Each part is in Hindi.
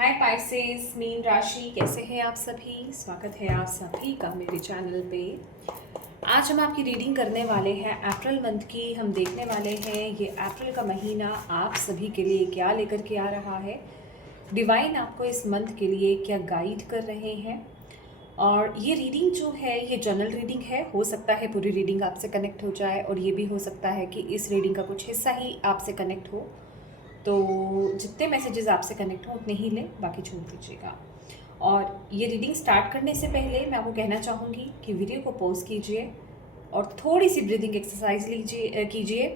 हाय पाइसेस मीन राशि, कैसे हैं आप सभी। स्वागत है आप सभी का मेरे चैनल पे। आज हम आपकी रीडिंग करने वाले हैं अप्रैल मंथ की। हम देखने वाले हैं ये अप्रैल का महीना आप सभी के लिए क्या लेकर के आ रहा है, डिवाइन आपको इस मंथ के लिए क्या गाइड कर रहे हैं। और ये रीडिंग जो है ये जनरल रीडिंग है, हो सकता है पूरी रीडिंग आपसे कनेक्ट हो जाए और ये भी हो सकता है कि इस रीडिंग का कुछ हिस्सा ही आपसे कनेक्ट हो। तो जितने मैसेजेस आपसे कनेक्ट हो उतने ही लें, बाकी छोड़ दीजिएगा। और ये रीडिंग स्टार्ट करने से पहले मैं आपको कहना चाहूँगी कि वीडियो को पॉज कीजिए और थोड़ी सी ब्रीदिंग एक्सरसाइज कीजिए।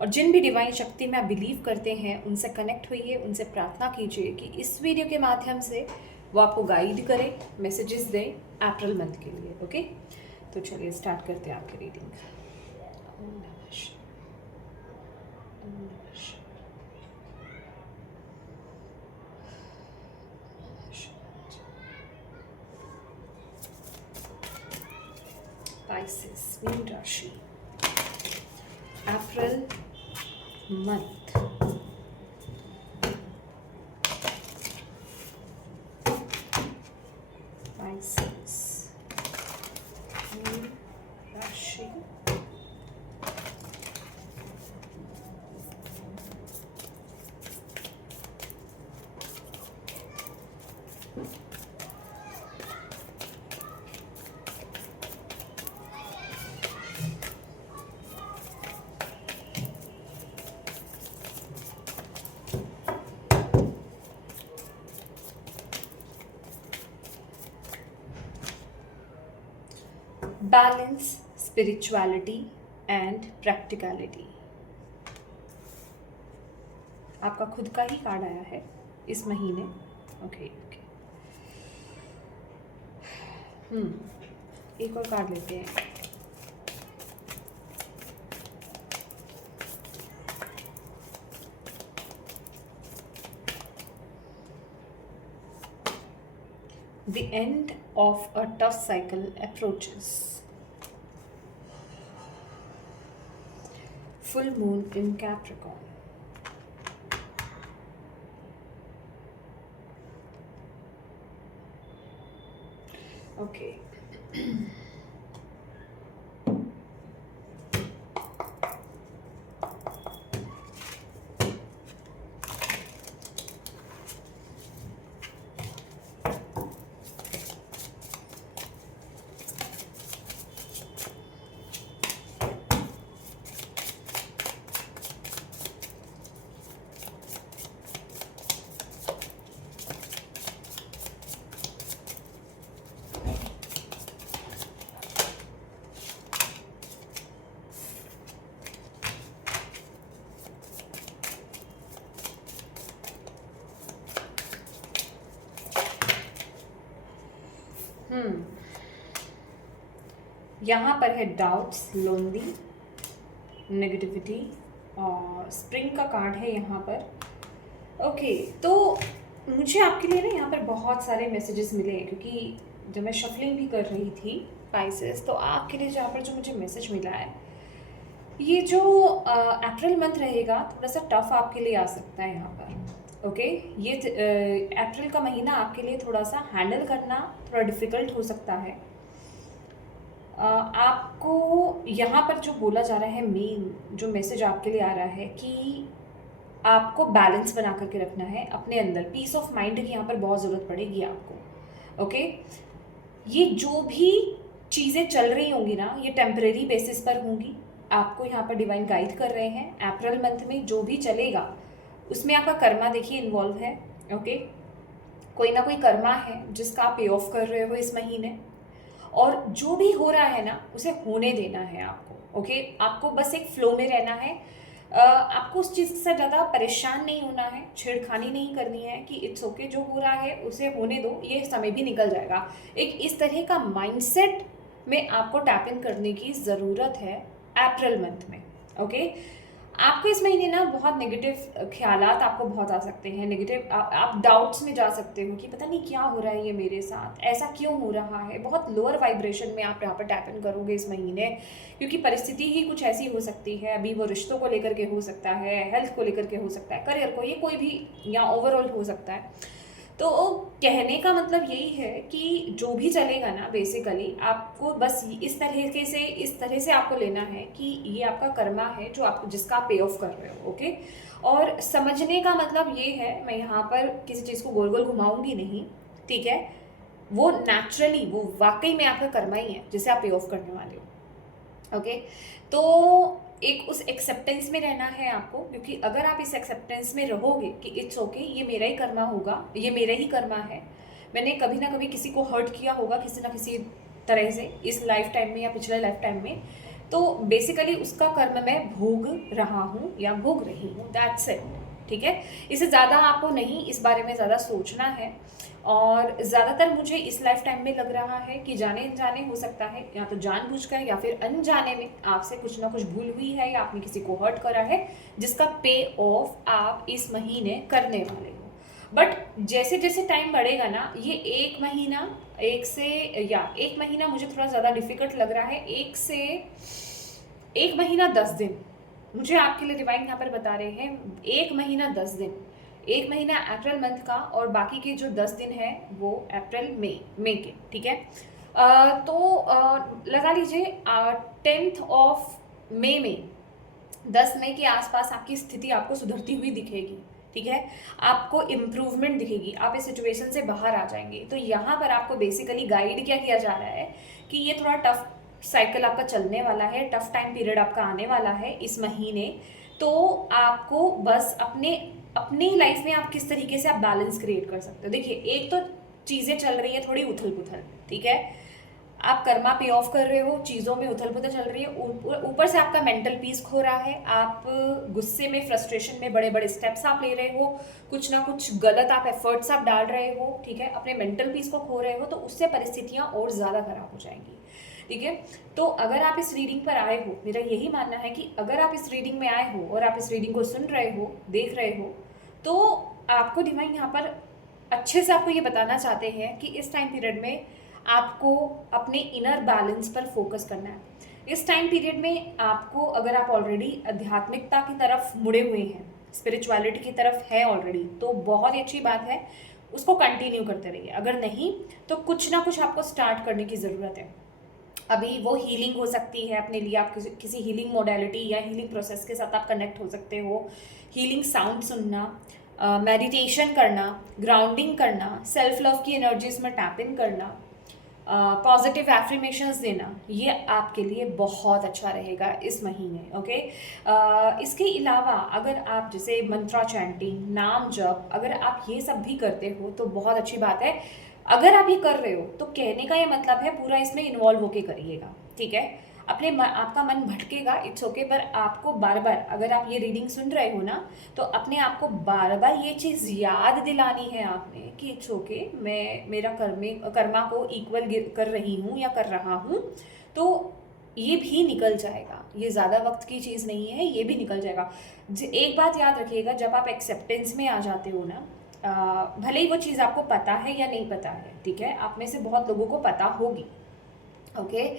और जिन भी डिवाइन शक्ति में आप बिलीव करते हैं उनसे कनेक्ट होइए, उनसे प्रार्थना कीजिए कि इस वीडियो के माध्यम से वो आपको गाइड करें, मैसेजेस दें अप्रैल मंथ के लिए। ओके, तो चलिए स्टार्ट करते हैं आपकी रीडिंग। ओम नमः शिवाय, ओम नमः शिवाय। Pisces, मीन राशि, अप्रैल मंथ। Pisces, मीन राशि, बैलेंस, स्पिरिचुअलिटी एंड प्रैक्टिकलिटी। आपका खुद का ही कार्ड आया है इस महीने। ओके ओके, एक और कार्ड लेते हैं। The end of a tough cycle approaches. Full moon in Capricorn. Okay. यहाँ पर है डाउट्स, लोनली, नेगेटिविटी और स्प्रिंग का कार्ड है यहाँ पर। ओके, तो मुझे आपके लिए ना यहाँ पर बहुत सारे मैसेजेस मिले हैं, क्योंकि जब मैं शफलिंग भी कर रही थी पाइसेस, तो आपके लिए यहाँ पर जो मुझे मैसेज मिला है, ये जो अप्रैल मंथ रहेगा थोड़ा सा टफ आपके लिए आ सकता है यहाँ पर। ओके, ये अप्रैल का महीना आपके लिए थोड़ा सा हैंडल करना थोड़ा डिफ़िकल्ट हो सकता है। आपको यहाँ पर जो बोला जा रहा है, मेन जो मैसेज आपके लिए आ रहा है कि आपको बैलेंस बना करके रखना है अपने अंदर। पीस ऑफ माइंड की यहाँ पर बहुत ज़रूरत पड़ेगी आपको। ओके, ये जो भी चीज़ें चल रही होंगी ना, ये टेम्परेरी बेसिस पर होंगी। आपको यहाँ पर डिवाइन गाइड कर रहे हैं अप्रैल मंथ में जो भी चलेगा उसमें आपका कर्मा देखिए इन्वॉल्व है। ओके, कोई ना कोई कर्मा है जिसका आप पे ऑफ कर रहे हो इस महीने, और जो भी हो रहा है ना उसे होने देना है आपको। ओके, आपको बस एक फ्लो में रहना है। आपको उस चीज़ से ज़्यादा परेशान नहीं होना है, छेड़खानी नहीं करनी है कि इट्स ओके, जो हो रहा है उसे होने दो, ये समय भी निकल जाएगा। एक इस तरह का माइंडसेट में आपको टैप इन करने की ज़रूरत है अप्रैल मंथ में। ओके, आपको इस महीने ना बहुत नेगेटिव ख्यालात आपको बहुत आ सकते हैं, नेगेटिव आप डाउट्स में जा सकते हो कि पता नहीं क्या हो रहा है ये मेरे साथ, ऐसा क्यों हो रहा है। बहुत लोअर वाइब्रेशन में आप यहाँ पर टैप इन करोगे इस महीने, क्योंकि परिस्थिति ही कुछ ऐसी हो सकती है। अभी वो रिश्तों को लेकर के हो सकता है, हेल्थ को लेकर के हो सकता है, करियर को, ये कोई भी या ओवरऑल हो सकता है। तो कहने का मतलब यही है कि जो भी चलेगा ना, बेसिकली आपको बस इस तरह से आपको लेना है कि ये आपका कर्मा है जो आप जिसका आप पे ऑफ कर रहे हो। ओके, और समझने का मतलब ये है, मैं यहाँ पर किसी चीज़ को गोल गोल घुमाऊंगी नहीं, ठीक है। वो नेचुरली, वो वाकई में आपका कर्मा ही है जिसे आप पे ऑफ करने वाले हो। ओके, तो एक उस एक्सेप्टेंस में रहना है आपको, क्योंकि अगर आप इस एक्सेप्टेंस में रहोगे कि इट्स ओके, ये मेरा ही कर्मा होगा, ये मेरा ही कर्मा है, मैंने कभी ना कभी किसी को हर्ट किया होगा किसी ना किसी तरह से इस लाइफ टाइम में या पिछले लाइफ टाइम में, तो बेसिकली उसका कर्म मैं भोग रहा हूँ या भोग रही हूँ, दैट्स इट। ठीक है, इससे ज़्यादा आपको नहीं इस बारे में ज़्यादा सोचना है। और ज़्यादातर मुझे इस लाइफ टाइम में लग रहा है कि जाने अनजाने हो सकता है, या तो जानबूझकर या फिर अनजाने में आपसे कुछ ना कुछ भूल हुई है, या आपने किसी को हर्ट करा है जिसका पे ऑफ आप इस महीने करने वाले हो। बट जैसे जैसे टाइम बढ़ेगा ना, ये एक महीना मुझे थोड़ा ज़्यादा डिफिकल्ट लग रहा है, 1 महीना 10 दिन मुझे आपके लिए डिवाइन यहाँ पर बता रहे हैं। 1 महीना 10 दिन, 1 महीना अप्रैल मंथ का, और बाकी के जो 10 दिन है वो अप्रैल मई के, ठीक है। लगा लीजिए 10 ऑफ मई में, 10 मई के आसपास आपकी स्थिति आपको सुधरती हुई दिखेगी, ठीक है। आपको इम्प्रूवमेंट दिखेगी, आप इस सिचुएशन से बाहर आ जाएंगे। तो यहाँ पर आपको बेसिकली गाइड क्या किया जा रहा है कि ये थोड़ा टफ साइकिल आपका चलने वाला है, टफ टाइम पीरियड आपका आने वाला है इस महीने। तो आपको बस अपनी लाइफ में आप किस तरीके से आप बैलेंस क्रिएट कर सकते हो। देखिए, एक तो चीज़ें चल रही है थोड़ी उथल पुथल, ठीक है, आप कर्मा पे ऑफ कर रहे हो, चीज़ों में उथल पुथल चल रही है, ऊपर से आपका मेंटल पीस खो रहा है, आप गुस्से में, फ्रस्ट्रेशन में बड़े बड़े स्टेप्स आप ले रहे हो, कुछ ना कुछ गलत आप एफर्ट्स आप डाल रहे हो, ठीक है, अपने मेंटल पीस को खो रहे हो, तो उससे परिस्थितियाँ और ज़्यादा खराब हो जाएंगी, ठीक है। तो अगर आप इस रीडिंग पर आए हो, मेरा यही मानना है कि अगर आप इस रीडिंग में आए हो और आप इस रीडिंग को सुन रहे हो, देख रहे हो, तो आपको डिवाइन यहाँ पर अच्छे से आपको ये बताना चाहते हैं कि इस टाइम पीरियड में आपको अपने इनर बैलेंस पर फोकस करना है। इस टाइम पीरियड में आपको, अगर आप ऑलरेडी आध्यात्मिकता की तरफ मुड़े हुए हैं, स्पिरिचुअलिटी की तरफ है ऑलरेडी, तो बहुत ही अच्छी बात है, उसको कंटिन्यू करते रहिए। अगर नहीं तो कुछ ना कुछ आपको स्टार्ट करने की ज़रूरत है। अभी वो हीलिंग हो सकती है अपने लिए, आप किसी हीलिंग मोडेलिटी या हीलिंग प्रोसेस के साथ आप कनेक्ट हो सकते हो। हीलिंग साउंड सुनना, मेडिटेशन करना, ग्राउंडिंग करना, सेल्फ लव की एनर्जीज में टैप इन करना, पॉजिटिव एफर्मेशंस देना, ये आपके लिए बहुत अच्छा रहेगा इस महीने। ओके, इसके अलावा अगर आप जैसे मंत्रा चैंटिंग, नाम जप, अगर आप ये सब भी करते हो तो बहुत अच्छी बात है। अगर आप ये कर रहे हो तो कहने का ये मतलब है पूरा इसमें इन्वॉल्व होके करिएगा, ठीक है। आपका मन भटकेगा, इट्स ओके, पर आपको बार बार, अगर आप ये रीडिंग सुन रहे हो ना, तो अपने आप को बार बार ये चीज़ याद दिलानी है आपने कि इट्स ओके, मैं मेरा कर्मा को इक्वल कर रही हूँ या कर रहा हूँ, तो ये भी निकल जाएगा। ये ज़्यादा वक्त की चीज़ नहीं है, ये भी निकल जाएगा। एक बात याद रखिएगा, जब आप एक्सेप्टेंस में आ जाते हो ना, भले ही वो चीज़ आपको पता है या नहीं पता है, ठीक है, आप में से बहुत लोगों को पता होगी, ओके,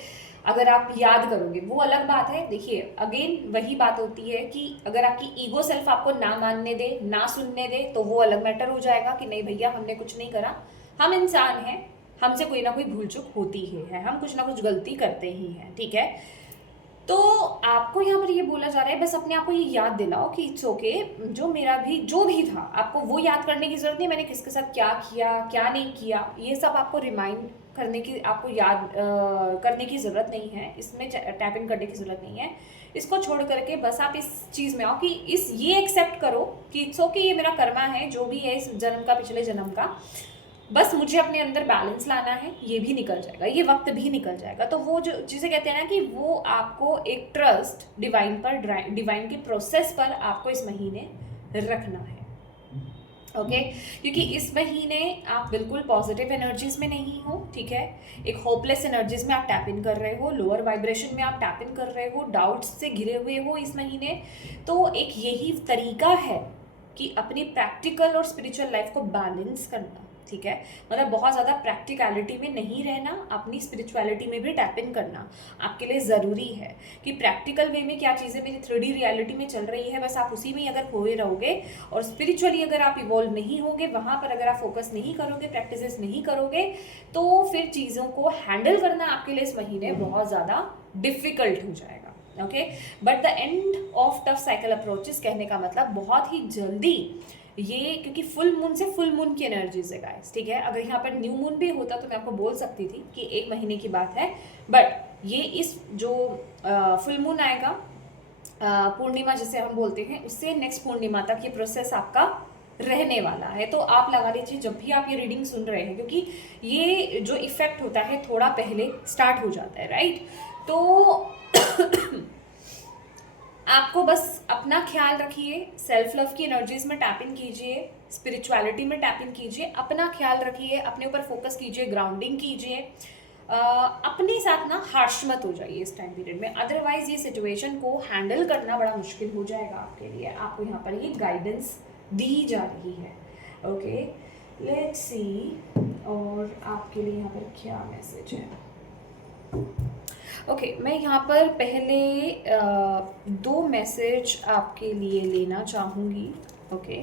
अगर आप याद करोगे वो अलग बात है। देखिए, अगेन वही बात होती है कि अगर आपकी ईगो सेल्फ आपको ना मानने दे, ना सुनने दे, तो वो अलग मैटर हो जाएगा कि नहीं भैया, हमने कुछ नहीं करा, हम इंसान हैं, हमसे कोई ना कोई भूल चूक होती ही है, हम कुछ ना कुछ गलती करते ही हैं, ठीक है। तो आपको यहाँ पर ये बोला जा रहा है, बस अपने आप को ये याद दिलाओ कि इट्स ओके, जो भी था, आपको वो याद करने की जरूरत नहीं, मैंने किसके साथ क्या किया, क्या नहीं किया, ये सब आपको रिमाइंड करने की, आपको याद करने की ज़रूरत नहीं है, इसमें टैप इन करने की ज़रूरत नहीं है। इसको छोड़ करके बस आप इस चीज़ में आओ कि ये एक्सेप्ट करो कि इट्स ओके, ये मेरा कर्मा है, जो भी है इस जन्म का, पिछले जन्म का, बस मुझे अपने अंदर बैलेंस लाना है, ये भी निकल जाएगा, ये वक्त भी निकल जाएगा। तो वो जो जिसे कहते हैं ना कि वो आपको एक ट्रस्ट डिवाइन पर, डिवाइन के प्रोसेस पर आपको इस महीने रखना है, ओके, क्योंकि इस महीने आप बिल्कुल पॉजिटिव एनर्जीज में नहीं हो, ठीक है, एक होपलेस एनर्जीज में आप टैप इन कर रहे हो, लोअर वाइब्रेशन में आप टैप इन कर रहे हो, डाउट्स से घिरे हुए हो इस महीने। तो एक यही तरीका है कि अपनी प्रैक्टिकल और स्पिरिचुअल लाइफ को बैलेंस करना, ठीक है। मतलब बहुत ज़्यादा प्रैक्टिकलिटी में नहीं रहना, अपनी स्पिरिचुअलिटी में भी टैप इन करना आपके लिए ज़रूरी है कि प्रैक्टिकल वे में क्या चीज़ें मेरी 3D रियलिटी में चल रही है, बस आप उसी में ही अगर खोए रहोगे और स्पिरिचुअली अगर आप इवॉल्व नहीं होगे, वहाँ पर अगर आप फोकस नहीं करोगे, प्रैक्टिसेस नहीं करोगे, तो फिर चीज़ों को हैंडल करना आपके लिए इस महीने बहुत ज़्यादा डिफ़िकल्ट हो जाएगा। Okay, but the end of tough cycle approaches कहने का मतलब बहुत ही जल्दी ये, क्योंकि फुल मून से फुल मून की एनर्जीज है गाइस, ठीक है। अगर यहाँ पर न्यू मून भी होता तो मैं आपको बोल सकती थी कि 1 महीने की बात है, बट ये इस जो फुल मून आएगा, पूर्णिमा जिसे हम बोलते हैं, उससे नेक्स्ट पूर्णिमा तक ये प्रोसेस आपका रहने वाला है। तो आप लगा लीजिए जब भी आप ये रीडिंग सुन रहे हैं, क्योंकि ये जो इफेक्ट होता है थोड़ा पहले स्टार्ट हो जाता है, राइट। तो आपको बस अपना ख्याल रखिए, सेल्फ लव की एनर्जीज में टैप इन कीजिए, स्पिरिचुअलिटी में टैप इन कीजिए, अपना ख्याल रखिए, अपने ऊपर फोकस कीजिए, ग्राउंडिंग कीजिए, अपने साथ ना हार्श मत हो जाइए इस टाइम पीरियड में, अदरवाइज ये सिचुएशन को हैंडल करना बड़ा मुश्किल हो जाएगा आपके लिए। आपको यहाँ पर ये गाइडेंस दी जा रही है। ओके, लेट्स सी और आपके लिए यहाँ पर क्या मैसेज है। ओके, मैं यहाँ पर पहले 2 मैसेज आपके लिए लेना चाहूँगी। ओके,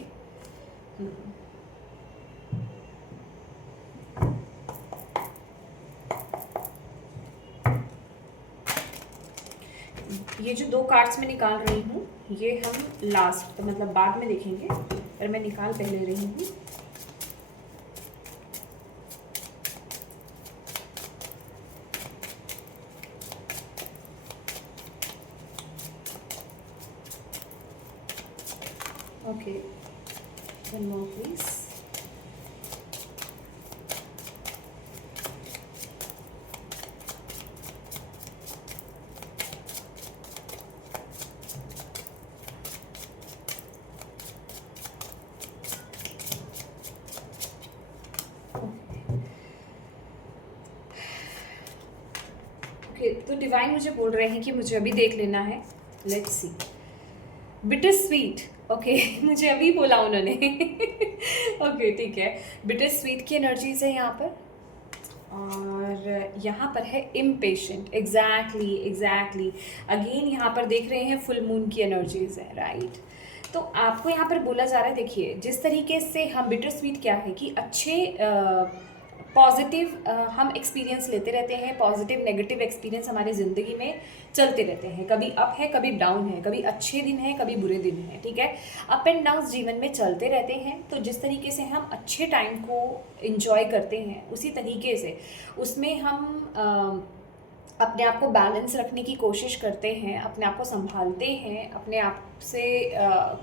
ये जो 2 कार्ड्स मैं निकाल रही हूँ, ये हम लास्ट मतलब बाद में देखेंगे, पर मैं निकाल पहले रही हूँ। Okay, one more please. Okay, तो डिवाइन मुझे बोल रहे हैं कि मुझे अभी देख लेना है। Let's see, bitter sweet. Okay, मुझे अभी बोला उन्होंने। ओके, ठीक है, बिटर स्वीट की एनर्जीज है यहाँ पर, और यहाँ पर है इम्पेशेंट। एग्जैक्टली अगेन यहाँ पर देख रहे हैं फुल मून की एनर्जीज है, राइट। तो आपको यहाँ पर बोला जा रहा है, देखिए जिस तरीके से हम बिटर स्वीट क्या है कि अच्छे पॉजिटिव हम एक्सपीरियंस लेते रहते हैं, पॉजिटिव नेगेटिव एक्सपीरियंस हमारी ज़िंदगी में चलते रहते हैं, कभी अप है कभी डाउन है, कभी अच्छे दिन हैं कभी बुरे दिन हैं, ठीक है। अप एंड डाउन जीवन में चलते रहते हैं। तो जिस तरीके से हम अच्छे टाइम को एंजॉय करते हैं, उसी तरीके से उसमें हम अपने आप को बैलेंस रखने की कोशिश करते हैं, अपने आप को संभालते हैं, अपने आप से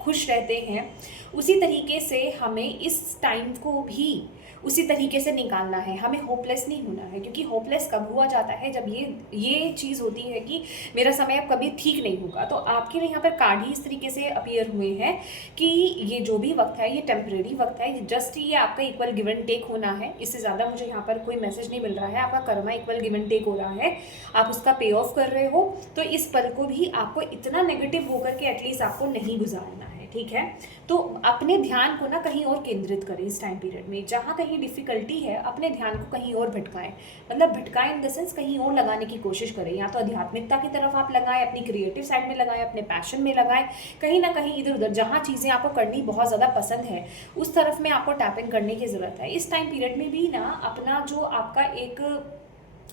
खुश रहते हैं। उसी तरीके से हमें इस टाइम को भी उसी तरीके से निकालना है, हमें होपलेस नहीं होना है, क्योंकि होपलेस कब हुआ जाता है, जब ये चीज़ होती है कि मेरा समय अब कभी ठीक नहीं होगा। तो आपके लिए यहाँ पर कार्ड ही इस तरीके से अपीयर हुए हैं कि ये जो भी वक्त है ये टेम्परेरी वक्त है, जस्ट ये आपका इक्वल गिव एंड टेक होना है, इससे ज़्यादा मुझे यहाँ पर कोई मैसेज नहीं मिल रहा है। आपका karma equal give and take हो रहा है, आप उसका पे ऑफ कर रहे हो। तो इस पल को भी आपको इतना नेगेटिव होकर के एटलीस्ट आपको नहीं गुजारना है, ठीक है। तो अपने ध्यान को ना कहीं और केंद्रित करें इस टाइम पीरियड में, जहाँ कहीं डिफ़िकल्टी है अपने ध्यान को कहीं और भटकाएं, मतलब भटकाएं इन द सेंस कहीं और लगाने की कोशिश करें, या तो आध्यात्मिकता की तरफ आप लगाएं, अपनी क्रिएटिव साइड में लगाएं, अपने पैशन में लगाएं, कहीं ना कहीं इधर उधर जहाँ चीज़ें आपको करनी बहुत ज़्यादा पसंद है उस तरफ में आपको टैप इन करने की ज़रूरत है। इस टाइम पीरियड में भी ना अपना जो आपका एक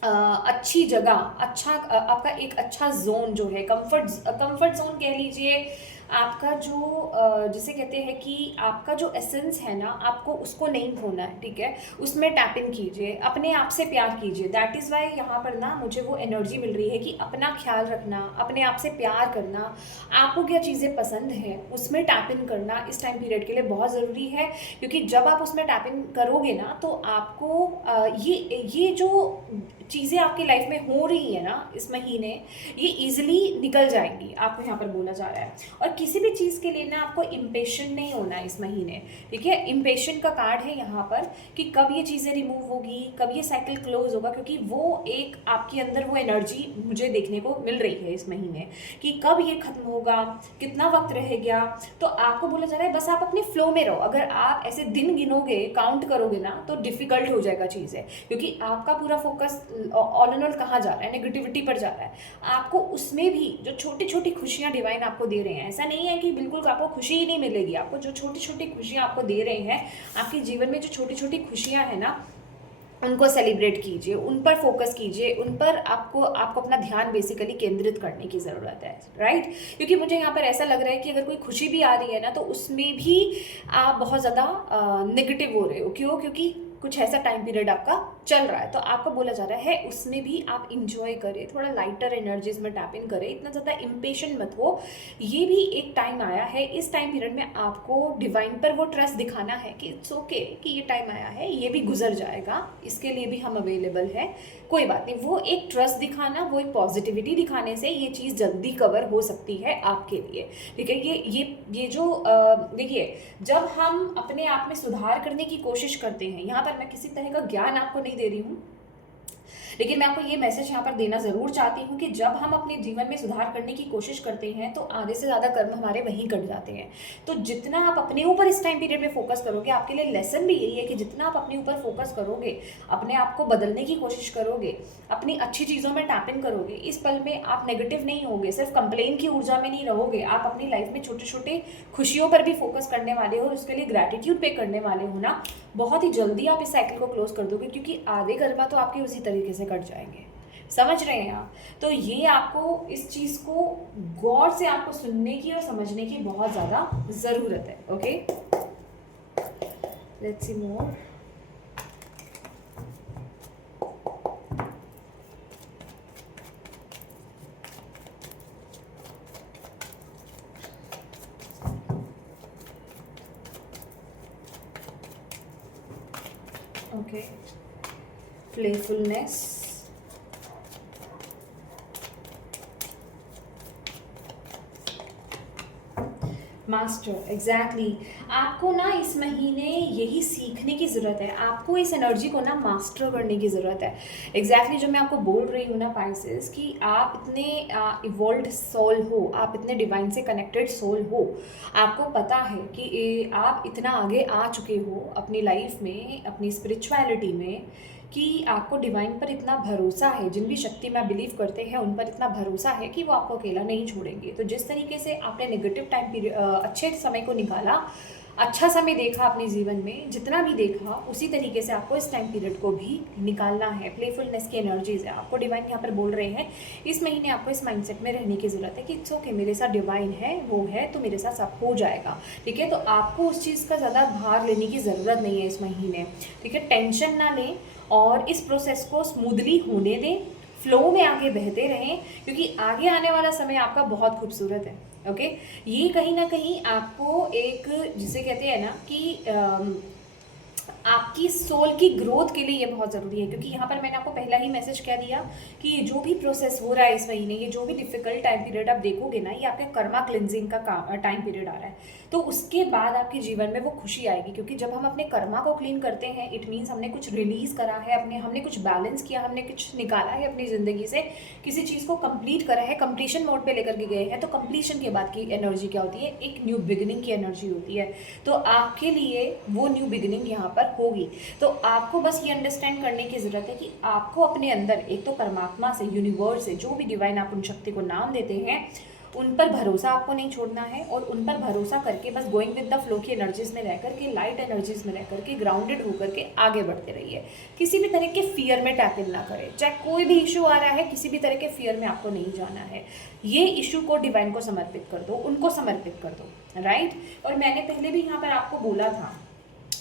अच्छी जगह, आपका एक अच्छा जोन जो है, कंफर्ट जोन कह लीजिए, आपका जो जिसे कहते हैं कि आपका जो एसेंस है ना, आपको उसको नहीं खोना है, ठीक है। उसमें टैप इन कीजिए, अपने आप से प्यार कीजिए। दैट इज़ वाई यहाँ पर ना मुझे वो एनर्जी मिल रही है कि अपना ख्याल रखना, अपने आप से प्यार करना, आपको क्या चीज़ें पसंद है उसमें टैप इन करना इस टाइम पीरियड के लिए बहुत ज़रूरी है। क्योंकि जब आप उसमें टैप इन करोगे ना, तो आपको ये जो चीज़ें आपकी लाइफ में हो रही है ना इस महीने, ये ईजिली निकल जाएंगी, आपको यहाँ पर बोला जा रहा है। और किसी भी चीज़ के लिए ना आपको इम्पेशेंट नहीं होना है इस महीने, ठीक है। इम्पेशेंट का कार्ड है यहाँ पर कि कब ये चीज़ें रिमूव होगी, कब ये साइकिल क्लोज होगा, क्योंकि वो एक आपके अंदर वो एनर्जी मुझे देखने को मिल रही है इस महीने कि कब ये खत्म होगा, कितना वक्त रह गया। तो आपको बोला जा रहा है बस आप अपने फ्लो में रहो। अगर आप ऐसे दिन गिनोगे, काउंट करोगे ना, तो डिफिकल्ट हो जाएगा चीज़ें, क्योंकि आपका पूरा फोकस ऑल एंड ऑल कहाँ जा रहा है, नेगेटिविटी पर जा रहा है। आपको उसमें भी जो छोटी छोटी खुशियाँ डिवाइन आपको दे रहे हैं, ऐसा नहीं है कि बिल्कुल आपको खुशी ही नहीं मिलेगी। आपको जो छोटी छोटी खुशियाँ आपको दे रहे हैं, आपके जीवन में जो छोटी छोटी खुशियाँ हैं ना, उनको सेलिब्रेट कीजिए, उन पर फोकस कीजिए, उन पर आपको अपना ध्यान बेसिकली केंद्रित करने की ज़रूरत है, राइट। क्योंकि मुझे यहाँ पर ऐसा लग रहा है कि अगर कोई खुशी भी आ रही है ना, तो उसमें भी आप बहुत ज़्यादा नेगेटिव हो रहे हो। क्यों? क्योंकि कुछ ऐसा टाइम पीरियड आपका चल रहा है, तो आपको बोला जा रहा है उसमें भी आप इंजॉय करें, थोड़ा लाइटर एनर्जीज में टैप इन करें, इतना ज़्यादा इम्पेशेंट मत हो। ये भी एक टाइम आया है, इस टाइम पीरियड में आपको डिवाइन पर वो ट्रस्ट दिखाना है कि इट्स ओके कि ये टाइम आया है, ये भी गुजर जाएगा, इसके लिए भी हम अवेलेबल हैं, कोई बात नहीं। वो एक ट्रस्ट दिखाना, वो एक पॉजिटिविटी दिखाने से ये चीज़ जल्दी कवर हो सकती है आपके लिए, ठीक है। ये जो देखिए, जब हम अपने आप में सुधार करने की कोशिश करते हैं, यहाँ पर मैं किसी तरह का ज्ञान आपको नहीं दे रही हूँ, लेकिन मैं आपको ये मैसेज यहाँ पर देना ज़रूर चाहती हूँ कि जब हम अपने जीवन में सुधार करने की कोशिश करते हैं, तो आधे से ज़्यादा कर्म हमारे वहीं कट जाते हैं। तो जितना आप अपने ऊपर इस टाइम पीरियड में फोकस करोगे, आपके लिए लेसन भी यही है कि जितना आप अपने ऊपर फोकस करोगे, अपने आप को बदलने की कोशिश करोगे, अपनी अच्छी चीज़ों में टैप इन करोगे, इस पल में आप नेगेटिव नहीं होगे, सिर्फ कंप्लेन की ऊर्जा में नहीं रहोगे, आप अपनी लाइफ में छोटे छोटे खुशियों पर भी फोकस करने वाले हो और उसके लिए ग्रैटिट्यूड पे करने वाले हो ना, बहुत ही जल्दी आप इस साइकिल को क्लोज कर दोगे, क्योंकि आधे कर्मा तो आपके उसी तरीके से कट जाएंगे। समझ रहे हैं आप? तो ये आपको इस चीज़ को गौर से आपको सुनने की और समझने की बहुत ज़्यादा ज़रूरत है। Okay, let's see more. Okay, playfulness, master, exactly. आपको ना इस महीने यही सीखने की ज़रूरत है, आपको इस एनर्जी को ना मास्टर करने की ज़रूरत है। एग्जैक्टली जो मैं आपको बोल रही हूँ ना पाइसेस, कि आप इतने इवॉल्व्ड सोल हो, आप इतने डिवाइन से कनेक्टेड सोल हो, आपको पता है कि आप इतना आगे आ चुके हो अपनी लाइफ में, अपनी स्पिरिचुअलिटी में, कि आपको डिवाइन पर इतना भरोसा है, जिन भी शक्ति में बिलीव करते हैं उन पर इतना भरोसा है कि वो आपको अकेला नहीं छोड़ेंगे। तो जिस तरीके से आपने नेगेटिव टाइम पीरियड, अच्छे समय को निकाला, अच्छा समय देखा अपने जीवन में, जितना भी देखा, उसी तरीके से आपको इस टाइम पीरियड को भी निकालना है। प्लेफुलनेस की एनर्जीज है, आपको डिवाइन यहाँ पर बोल रहे हैं इस महीने आपको इस माइंडसेट में रहने की ज़रूरत है कि इट्स ओके, मेरे साथ डिवाइन है, वो है, तो मेरे साथ सब हो जाएगा, ठीक है। तो आपको उस चीज़ का ज़्यादा भार लेने की ज़रूरत नहीं है इस महीने, ठीक है। टेंशन ना लें और इस प्रोसेस को स्मूथली होने दें, फ्लो में आगे बहते रहें, क्योंकि आगे आने वाला समय आपका बहुत खूबसूरत है। ओके, ये कहीं ना कहीं आपको एक, जिसे कहते हैं ना कि आपकी सोल की ग्रोथ के लिए ये बहुत ज़रूरी है। क्योंकि यहाँ पर मैंने आपको पहला ही मैसेज क्या दिया कि जो भी प्रोसेस हो रहा है इस महीने, ये जो भी डिफिकल्ट टाइम पीरियड आप देखोगे ना, ये आपके कर्मा क्लिनजिंग का टाइम पीरियड आ रहा है। तो उसके बाद आपके जीवन में वो खुशी आएगी, क्योंकि जब हम अपने कर्मा को क्लीन करते हैं, इट मीन्स हमने कुछ रिलीज़ करा है, हमने कुछ बैलेंस किया, हमने कुछ निकाला है अपनी ज़िंदगी से, किसी चीज़ को कंप्लीट करा है, कंप्लीशन मोड पे लेकर के गए हैं। तो कंप्लीशन के बाद की एनर्जी क्या होती है? एक न्यू बिगिनिंग की एनर्जी होती है। तो आपके लिए वो न्यू बिगिनिंग यहाँ पर होगी। तो आपको बस ये अंडरस्टैंड करने की ज़रूरत है कि आपको अपने अंदर एक तो परमात्मा से, यूनिवर्स से, जो भी डिवाइन आप उन शक्ति को नाम देते हैं, उन पर भरोसा आपको नहीं छोड़ना है, और उन पर भरोसा करके बस गोइंग विद द फ्लो की एनर्जीज में रह करके, लाइट एनर्जीज में रह करके, ग्राउंडेड होकर के आगे बढ़ते रहिए। किसी भी तरह के फियर में टैप इन ना करें। चाहे कोई भी इशू आ रहा है, किसी भी तरह के फियर में आपको नहीं जाना है। ये इशू को डिवाइन को समर्पित कर दो, उनको समर्पित कर दो, राइट। और मैंने पहले भी यहाँ पर आपको बोला था,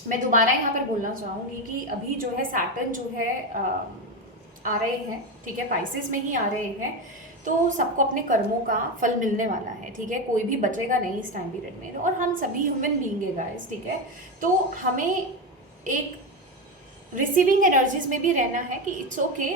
मैं दोबारा यहाँ पर बोलना चाहूँगी कि अभी जो है सैटर्न जो है आ रहे हैं, ठीक है, पाइसेस में ही आ रहे हैं। तो सबको अपने कर्मों का फल मिलने वाला है, ठीक है, कोई भी बचेगा नहीं इस टाइम पीरियड में, और हम सभी ह्यूमन बीइंग है गाइस, ठीक है। तो हमें एक रिसीविंग एनर्जीज में भी रहना है कि इट्स ओके।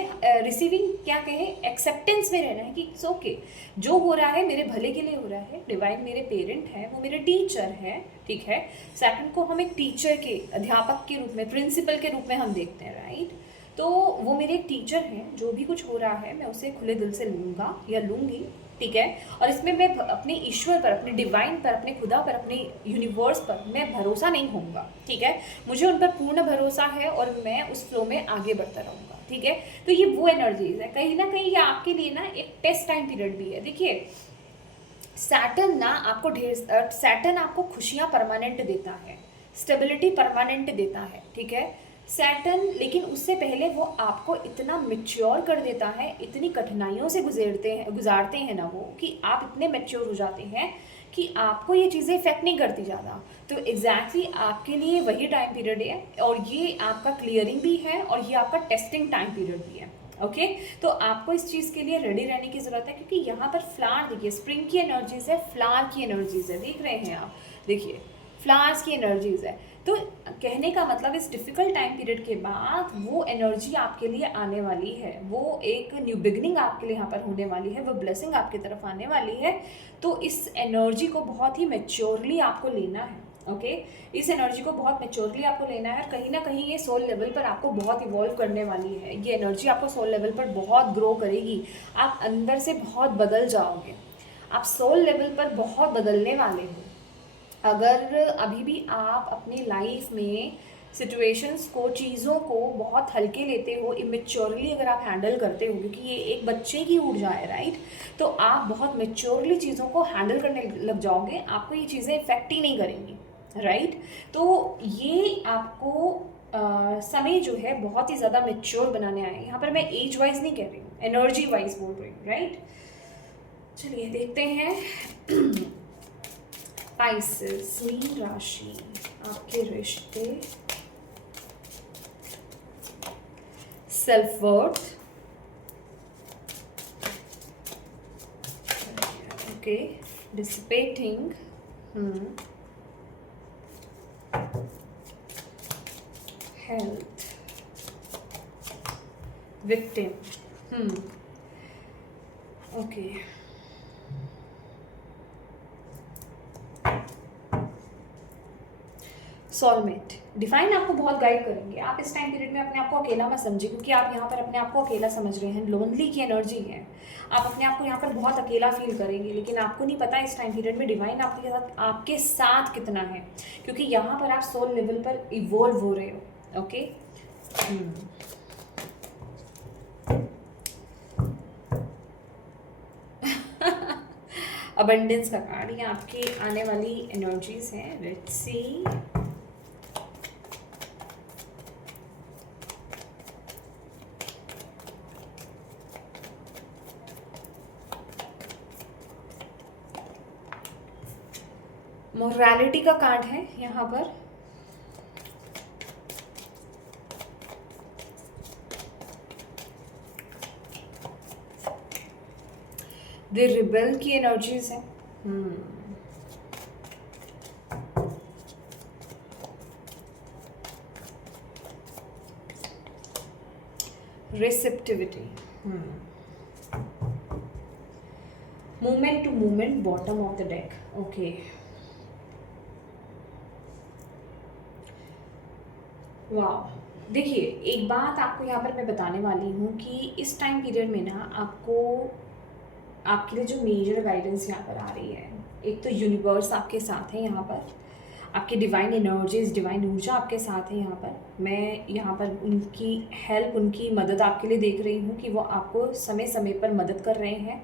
रिसीविंग क्या कहे, एक्सेप्टेंस में रहना है कि इट्स ओके, जो हो रहा है मेरे भले के लिए हो रहा है। डिवाइन मेरे पेरेंट है, वो मेरे टीचर है, ठीक है। सेकंड को हम एक टीचर के, अध्यापक के रूप में, प्रिंसिपल के रूप में हम देखते हैं, राइट। तो वो मेरे एक टीचर हैं, जो भी कुछ हो रहा है मैं उसे खुले दिल से लूँगा या लूँगी, ठीक है। और इसमें मैं अपने ईश्वर पर, अपने डिवाइन पर, अपने खुदा पर, अपने यूनिवर्स पर मैं भरोसा नहीं होऊंगा, ठीक है। मुझे उन पर पूर्ण भरोसा है और मैं उस फ्लो में आगे बढ़ता रहूँगा, ठीक है। तो ये वो एनर्जीज है, कहीं ना कहीं ये आपके लिए ना एक टेस्ट टाइम पीरियड भी है। देखिए सैटर्न ना आपको सैटर्न आपको खुशियाँ परमानेंट देता है, स्टेबिलिटी परमानेंट देता है, ठीक है सैटर्न। लेकिन उससे पहले वो आपको इतना मेच्योर कर देता है, इतनी कठिनाइयों से गुजारते हैं ना वो, कि आप इतने मेच्योर हो जाते हैं कि आपको ये चीज़ें इफेक्ट नहीं करती ज़्यादा। तो एग्जैक्टली आपके लिए वही टाइम पीरियड है, और ये आपका क्लियरिंग भी है और ये आपका टेस्टिंग टाइम पीरियड भी है, ओके। तो आपको इस चीज़ के लिए रेडी रहने की ज़रूरत है, क्योंकि यहाँ पर फ्लावर देखिए, स्प्रिंग की एनर्जीज है, फ्लावर की एनर्जीज है, देख रहे हैं आप, देखिए फ्लावर्स की एनर्जीज है। तो कहने का मतलब इस डिफ़िकल्ट टाइम पीरियड के बाद वो एनर्जी आपके लिए आने वाली है, वो एक न्यू बिगनिंग आपके लिए यहाँ पर होने वाली है, वो ब्लेसिंग आपकी तरफ आने वाली है। तो इस एनर्जी को बहुत ही मेच्योरली आपको लेना है, ओके। इस एनर्जी को बहुत मेच्योरली आपको लेना है, और कहीं ना कहीं ये सोल लेवल पर आपको बहुत इवॉल्व करने वाली है। ये एनर्जी आपको सोल लेवल पर बहुत ग्रो करेगी, आप अंदर से बहुत बदल जाओगे, आप सोल लेवल पर बहुत बदलने वाले हो। अगर अभी भी आप अपनी लाइफ में सिचुएशंस को, चीज़ों को बहुत हल्के लेते हो, इमेच्योरली अगर आप हैंडल करते हो, क्योंकि ये एक बच्चे की ऊर्जा है, राइट। तो आप बहुत मेच्योरली चीज़ों को हैंडल करने लग जाओगे, आपको ये चीज़ें इफेक्ट ही नहीं करेंगी, राइट। तो ये आपको समय जो है बहुत ही ज़्यादा मेच्योर बनाने आए। यहाँ पर मैं एज वाइज नहीं कह रही हूँ, एनर्जी वाइज बोल रही हूँ, राइट। चलिए देखते हैं स्पाइसेस, मीन राशि, आपके रिश्ते, self worth, okay, dissipating, health, victim, okay. Soulmate, define आपको बहुत गाइड करेंगे। आप इस टाइम पीरियड में अपने आप को अकेला मत समझिए, क्योंकि आप यहाँ पर अपने आप को अकेला समझ रहे हैं, लोनली की एनर्जी है। आप अपने आप को यहाँ पर बहुत अकेला फील करेंगे, लेकिन आपको नहीं पता इस टाइम पीरियड में डिवाइन आपके साथ कितना है, क्योंकि यहाँ पर आप सोल लेवल पर इवॉल्व हो रहे हो, ओके। अबंडेंस का कार्ड, ये आपकी आने वाली एनर्जीज हैं। लेट्स सी, मोरालिटी का कार्ड है यहाँ पर। द रिबेल की एनर्जीज है, receptivity, movement to movement, bottom of the deck, okay. वाह, देखिए एक बात आपको यहाँ पर मैं बताने वाली हूँ कि इस टाइम पीरियड में ना आपको, आपके लिए जो मेजर गाइडेंस यहाँ पर आ रही है, एक तो यूनिवर्स आपके साथ है यहाँ पर, आपकी डिवाइन एनर्जीज, डिवाइन ऊर्जा आपके साथ है यहाँ पर। मैं यहाँ पर उनकी हेल्प, उनकी मदद आपके लिए देख रही हूँ कि वो आपको समय समय पर मदद कर रहे हैं,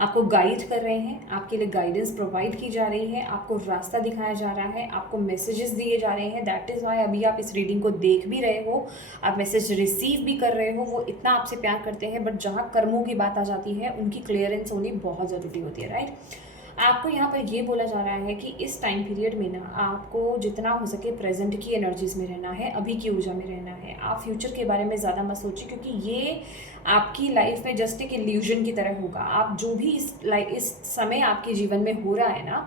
आपको गाइड कर रहे हैं, आपके लिए गाइडेंस प्रोवाइड की जा रही है, आपको रास्ता दिखाया जा रहा है, आपको मैसेजेस दिए जा रहे हैं। दैट इज़ वाई अभी आप इस रीडिंग को देख भी रहे हो, आप मैसेज रिसीव भी कर रहे हो। वो इतना आपसे प्यार करते हैं, बट जहाँ कर्मों की बात आ जाती है उनकी क्लियरेंस होनी बहुत ज़रूरी होती है, राइट। आपको यहाँ पर ये बोला जा रहा है कि इस टाइम पीरियड में ना आपको जितना हो सके प्रेजेंट की एनर्जीज में रहना है, अभी की ऊर्जा में रहना है। आप फ्यूचर के बारे में ज़्यादा मत सोचिए, क्योंकि ये आपकी लाइफ में जस्ट एक इल्यूजन की तरह होगा। आप जो भी इस समय आपके जीवन में हो रहा है ना,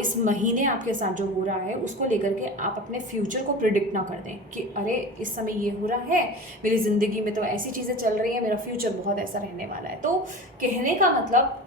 इस महीने आपके साथ जो हो रहा है उसको लेकर के आप अपने फ्यूचर को प्रिडिक्ट ना कर दें कि अरे इस समय ये हो रहा है, मेरी ज़िंदगी में तो ऐसी चीज़ें चल रही हैं, मेरा फ्यूचर बहुत ऐसा रहने वाला है। तो कहने का मतलब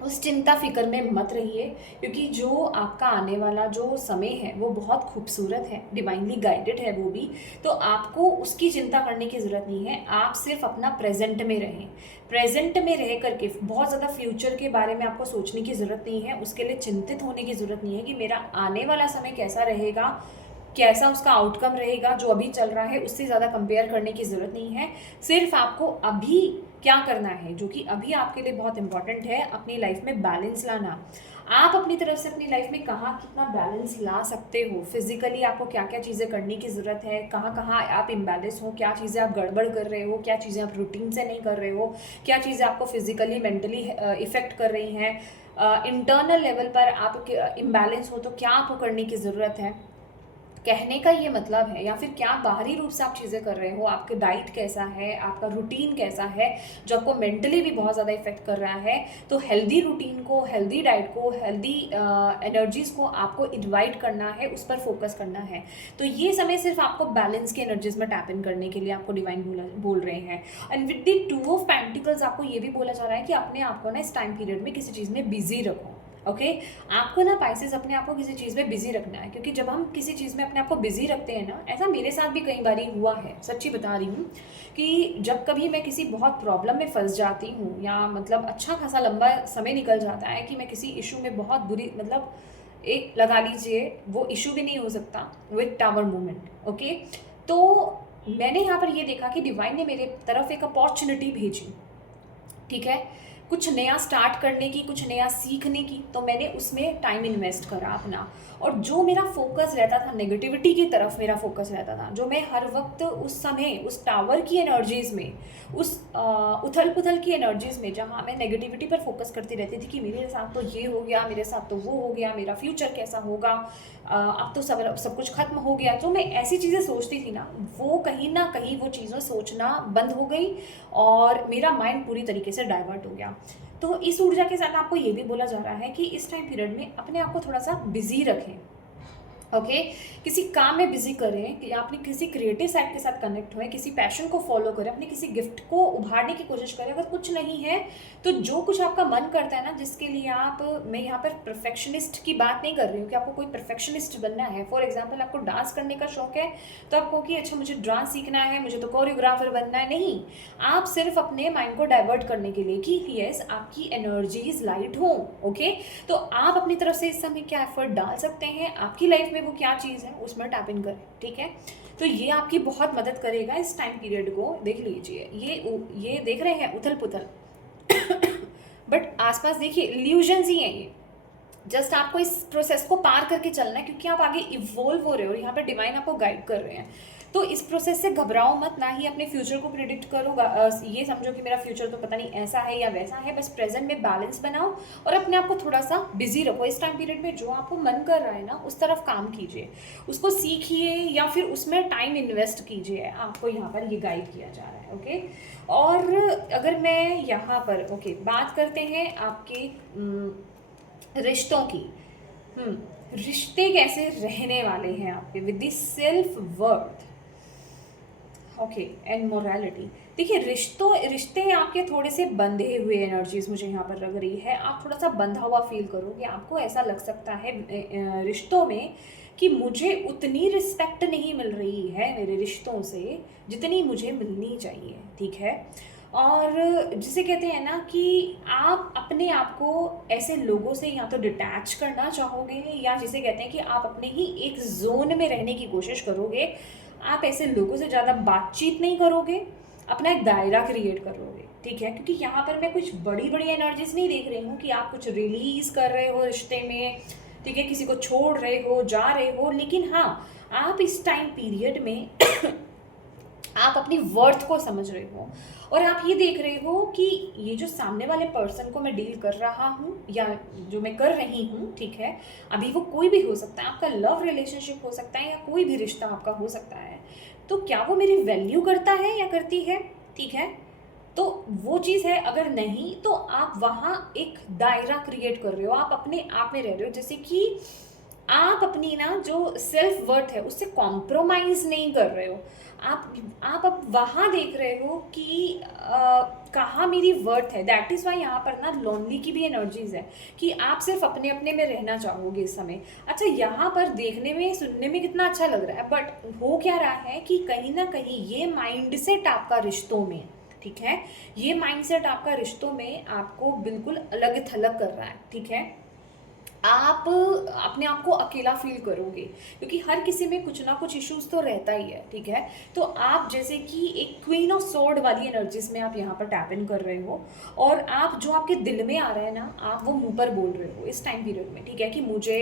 उस चिंता फ़िक्र में मत रहिए, क्योंकि जो आपका आने वाला जो समय है वो बहुत खूबसूरत है, डिवाइनली गाइडेड है वो भी। तो आपको उसकी चिंता करने की ज़रूरत नहीं है, आप सिर्फ अपना प्रेजेंट में रहें। प्रेजेंट में रह करके बहुत ज़्यादा फ्यूचर के बारे में आपको सोचने की ज़रूरत नहीं है, उसके लिए चिंतित होने की ज़रूरत नहीं है कि मेरा आने वाला समय कैसा रहेगा, कैसा उसका आउटकम रहेगा। जो अभी चल रहा है उससे ज़्यादा कंपेयर करने की ज़रूरत नहीं है। सिर्फ आपको अभी क्या करना है, जो कि अभी आपके लिए बहुत इंपॉर्टेंट है, अपनी लाइफ में बैलेंस लाना। आप अपनी तरफ से अपनी लाइफ में कहाँ कितना बैलेंस ला सकते हो, फिजिकली आपको क्या क्या चीज़ें करने की ज़रूरत है, कहाँ कहाँ आप इम्बैलेंस हो, क्या चीज़ें आप गड़बड़ कर रहे हो, क्या चीज़ें आप रूटीन से नहीं कर रहे हो, क्या चीज़ें आपको फिजिकली मेंटली इफ़ेक्ट कर रही हैं, इंटरनल लेवल पर आप इम्बैलेंस हो तो क्या आपको करने की ज़रूरत है। कहने का ये मतलब है, या फिर क्या बाहरी रूप से आप चीज़ें कर रहे हो, आपके डाइट कैसा है, आपका रूटीन कैसा है जो आपको मेंटली भी बहुत ज़्यादा इफेक्ट कर रहा है। तो हेल्दी रूटीन को, हेल्दी डाइट को, हेल्दी एनर्जीज़ को आपको इन्वाइट करना है, उस पर फोकस करना है। तो ये समय सिर्फ आपको बैलेंस की एनर्जीज में टैप इन करने के लिए आपको डिवाइन बोल रहे हैं। And with the 2 of pentacles आपको ये भी बोला जा रहा है कि अपने आप को ना इस टाइम पीरियड में किसी चीज़ में बिजी रखो। ओके, आपको ना पाइसेस अपने आप को किसी चीज़ में बिजी रखना है, क्योंकि जब हम किसी चीज़ में अपने आप को बिजी रखते हैं ना, ऐसा मेरे साथ भी कई बार हुआ है, सच्ची बता रही हूँ, कि जब कभी मैं किसी बहुत प्रॉब्लम में फंस जाती हूँ, या मतलब अच्छा खासा लंबा समय निकल जाता है कि मैं किसी इशू में बहुत बुरी, मतलब एक लगा लीजिए वो इशू भी नहीं हो सकता विद टावर मूवमेंट। ओके, तो मैंने यहाँ पर ये देखा कि डिवाइन ने मेरे तरफ एक अपॉर्चुनिटी भेजी, ठीक है, कुछ नया स्टार्ट करने की, कुछ नया सीखने की। तो मैंने उसमें टाइम इन्वेस्ट करा अपना, और जो मेरा फोकस रहता था नेगेटिविटी की तरफ, मेरा फोकस रहता था, जो मैं हर वक्त उस समय उस टावर की एनर्जीज़ में, उस उथल पुथल की एनर्जीज़ में, जहाँ मैं नेगेटिविटी पर फोकस करती रहती थी कि मेरे साथ तो ये हो गया, मेरे साथ तो वो हो गया, मेरा फ्यूचर कैसा होगा, अब तो सब कुछ खत्म हो गया। तो मैं ऐसी चीज़ें सोचती थी ना, वो कहीं ना कहीं वो चीज़ें सोचना बंद हो गई, और मेरा माइंड पूरी तरीके से डाइवर्ट हो गया। तो इस ऊर्जा के साथ आपको ये भी बोला जा रहा है कि इस टाइम पीरियड में अपने आप को थोड़ा सा बिजी रखें। ओके, किसी काम में बिजी करें, कि अपनी किसी क्रिएटिव साइड के साथ कनेक्ट होएं, किसी पैशन को फॉलो करें, अपने किसी गिफ्ट को उभारने की कोशिश करें। अगर कुछ नहीं है तो जो कुछ आपका मन करता है ना, जिसके लिए आप, मैं यहाँ पर परफेक्शनिस्ट की बात नहीं कर रही हूँ कि आपको कोई परफेक्शनिस्ट बनना है। फॉर एग्जाम्पल, आपको डांस करने का शौक है तो आपको कि अच्छा मुझे डांस सीखना है, मुझे तो कोरियोग्राफर बनना है, नहीं। आप सिर्फ अपने माइंड को डाइवर्ट करने के लिए कि यस आपकी एनर्जीज लाइट हो। ओके, तो आप अपनी तरफ से इस समय क्या एफर्ट डाल सकते हैं, आपकी लाइफ में वो क्या चीज़ है उसमें टैप इन करें, ठीक है। तो ये आपकी बहुत मदद करेगा इस टाइम पीरियड को। देख लीजिए, ये देख रहे हैं उथल पुथल बट आसपास देखिए इल्यूजन्स ही हैं ये। जस्ट आपको इस प्रोसेस को पार करके चलना है, क्योंकि आप आगे इवोल्व हो रहे हो और यहाँ पर डिवाइन आपको गाइड कर रहे हैं। तो इस प्रोसेस से घबराओ मत, ना ही अपने फ्यूचर को प्रिडिक्ट करो, ये समझो कि मेरा फ्यूचर तो पता नहीं ऐसा है या वैसा है। बस प्रेजेंट में बैलेंस बनाओ और अपने आप को थोड़ा सा बिजी रखो। इस टाइम पीरियड में जो आपको मन कर रहा है ना, उस तरफ काम कीजिए, उसको सीखिए, या फिर उसमें टाइम इन्वेस्ट कीजिए। आपको यहाँ पर ये गाइड किया जा रहा है। ओके, और अगर मैं यहाँ पर बात करते हैं आपके रिश्तों की। रिश्ते कैसे रहने वाले हैं आपके with the self worth, okay, and morality. देखिए, रिश्ते आपके थोड़े से बंधे हुए एनर्जीज मुझे यहाँ पर लग रही है। आप थोड़ा सा बंधा हुआ फील करोगे, आपको ऐसा लग सकता है रिश्तों में कि मुझे उतनी रिस्पेक्ट नहीं मिल रही है मेरे रिश्तों से जितनी मुझे मिलनी चाहिए, ठीक है। और जिसे कहते हैं ना कि आप अपने आप को ऐसे लोगों से या तो डिटैच करना चाहोगे, या जिसे कहते हैं कि आप अपने ही एक जोन में रहने की कोशिश करोगे। आप ऐसे लोगों से ज़्यादा बातचीत नहीं करोगे, अपना एक दायरा क्रिएट करोगे, ठीक है। क्योंकि यहाँ पर मैं कुछ बड़ी बड़ी एनर्जीज नहीं देख रही हूँ कि आप कुछ रिलीज कर रहे हो रिश्ते में, ठीक है, किसी को छोड़ रहे हो, जा रहे हो। लेकिन हाँ, आप इस टाइम पीरियड में आप अपनी वर्थ को समझ रहे हो, और आप ये देख रहे हो कि ये जो सामने वाले पर्सन को मैं डील कर रहा हूँ या जो मैं कर रही हूँ, ठीक है, अभी वो कोई भी हो सकता है, आपका लव रिलेशनशिप हो सकता है या कोई भी रिश्ता आपका हो सकता है। तो क्या वो मेरी वैल्यू करता है या करती है, ठीक है। तो वो चीज़ है, अगर नहीं तो आप वहाँ एक दायरा क्रिएट कर रहे हो, आप अपने आप में रह रहे हो, जैसे कि आप अपनी ना जो सेल्फ वर्थ है उससे कॉम्प्रोमाइज़ नहीं कर रहे हो। आप अब वहाँ देख रहे हो कि कहाँ मेरी वर्थ है। दैट इज़ वाई यहाँ पर ना लोनली की भी एनर्जीज है कि आप सिर्फ अपने अपने में रहना चाहोगे इस समय। अच्छा, यहाँ पर देखने में सुनने में कितना अच्छा लग रहा है, बट हो क्या रहा है कि कहीं ना कहीं ये माइंडसेट आपका रिश्तों में, ठीक है, ये माइंडसेट आपका रिश्तों में आपको बिल्कुल अलग थलग कर रहा है, ठीक है। आप अपने आप को अकेला फील करोगे, क्योंकि हर किसी में कुछ ना कुछ इश्यूज तो रहता ही है, ठीक है। तो आप जैसे कि एक क्वीन ऑफ सोर्ड वाली एनर्जीज में आप यहाँ पर टैप इन कर रहे हो, और आप जो आपके दिल में आ रहा है ना, आप वो मुंह पर बोल रहे हो इस टाइम पीरियड में, ठीक है, कि मुझे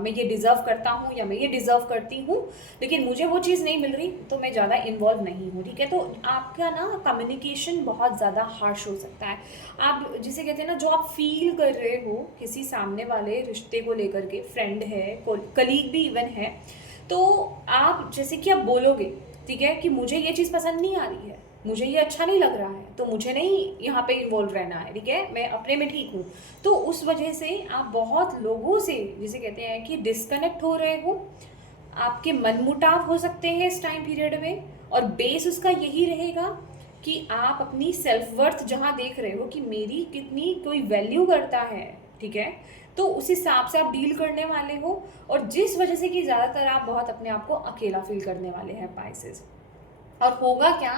मैं ये डिज़र्व करता हूँ या मैं ये डिज़र्व करती हूँ, लेकिन मुझे वो चीज़ नहीं मिल रही तो मैं ज़्यादा इन्वॉल्व नहीं हूँ, ठीक है। तो आपका ना कम्युनिकेशन बहुत ज़्यादा हार्श हो सकता है। आप जिसे कहते हैं ना, जो आप फील कर रहे हो किसी सामने वाले रिश्ते को लेकर के, फ्रेंड है, कलीग भी इवन है, तो आप जैसे कि आप बोलोगे, ठीक है, कि मुझे ये चीज़ पसंद नहीं आ रही है, मुझे ये अच्छा नहीं लग रहा है, तो मुझे नहीं यहाँ पे इन्वॉल्व रहना है, ठीक है, मैं अपने में ठीक हूँ। तो उस वजह से आप बहुत लोगों से, जिसे कहते हैं कि डिस्कनेक्ट हो रहे हो, आपके मनमुटाव हो सकते हैं इस टाइम पीरियड में, और बेस उसका यही रहेगा कि आप अपनी सेल्फ वर्थ जहाँ देख रहे हो कि मेरी कितनी कोई वैल्यू करता है, ठीक है, तो उस हिसाब से आप डील करने वाले हो, और जिस वजह से कि ज़्यादातर आप बहुत अपने आप को अकेला फील करने वाले हैं पाइसेस। और होगा क्या,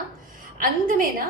अंत में ना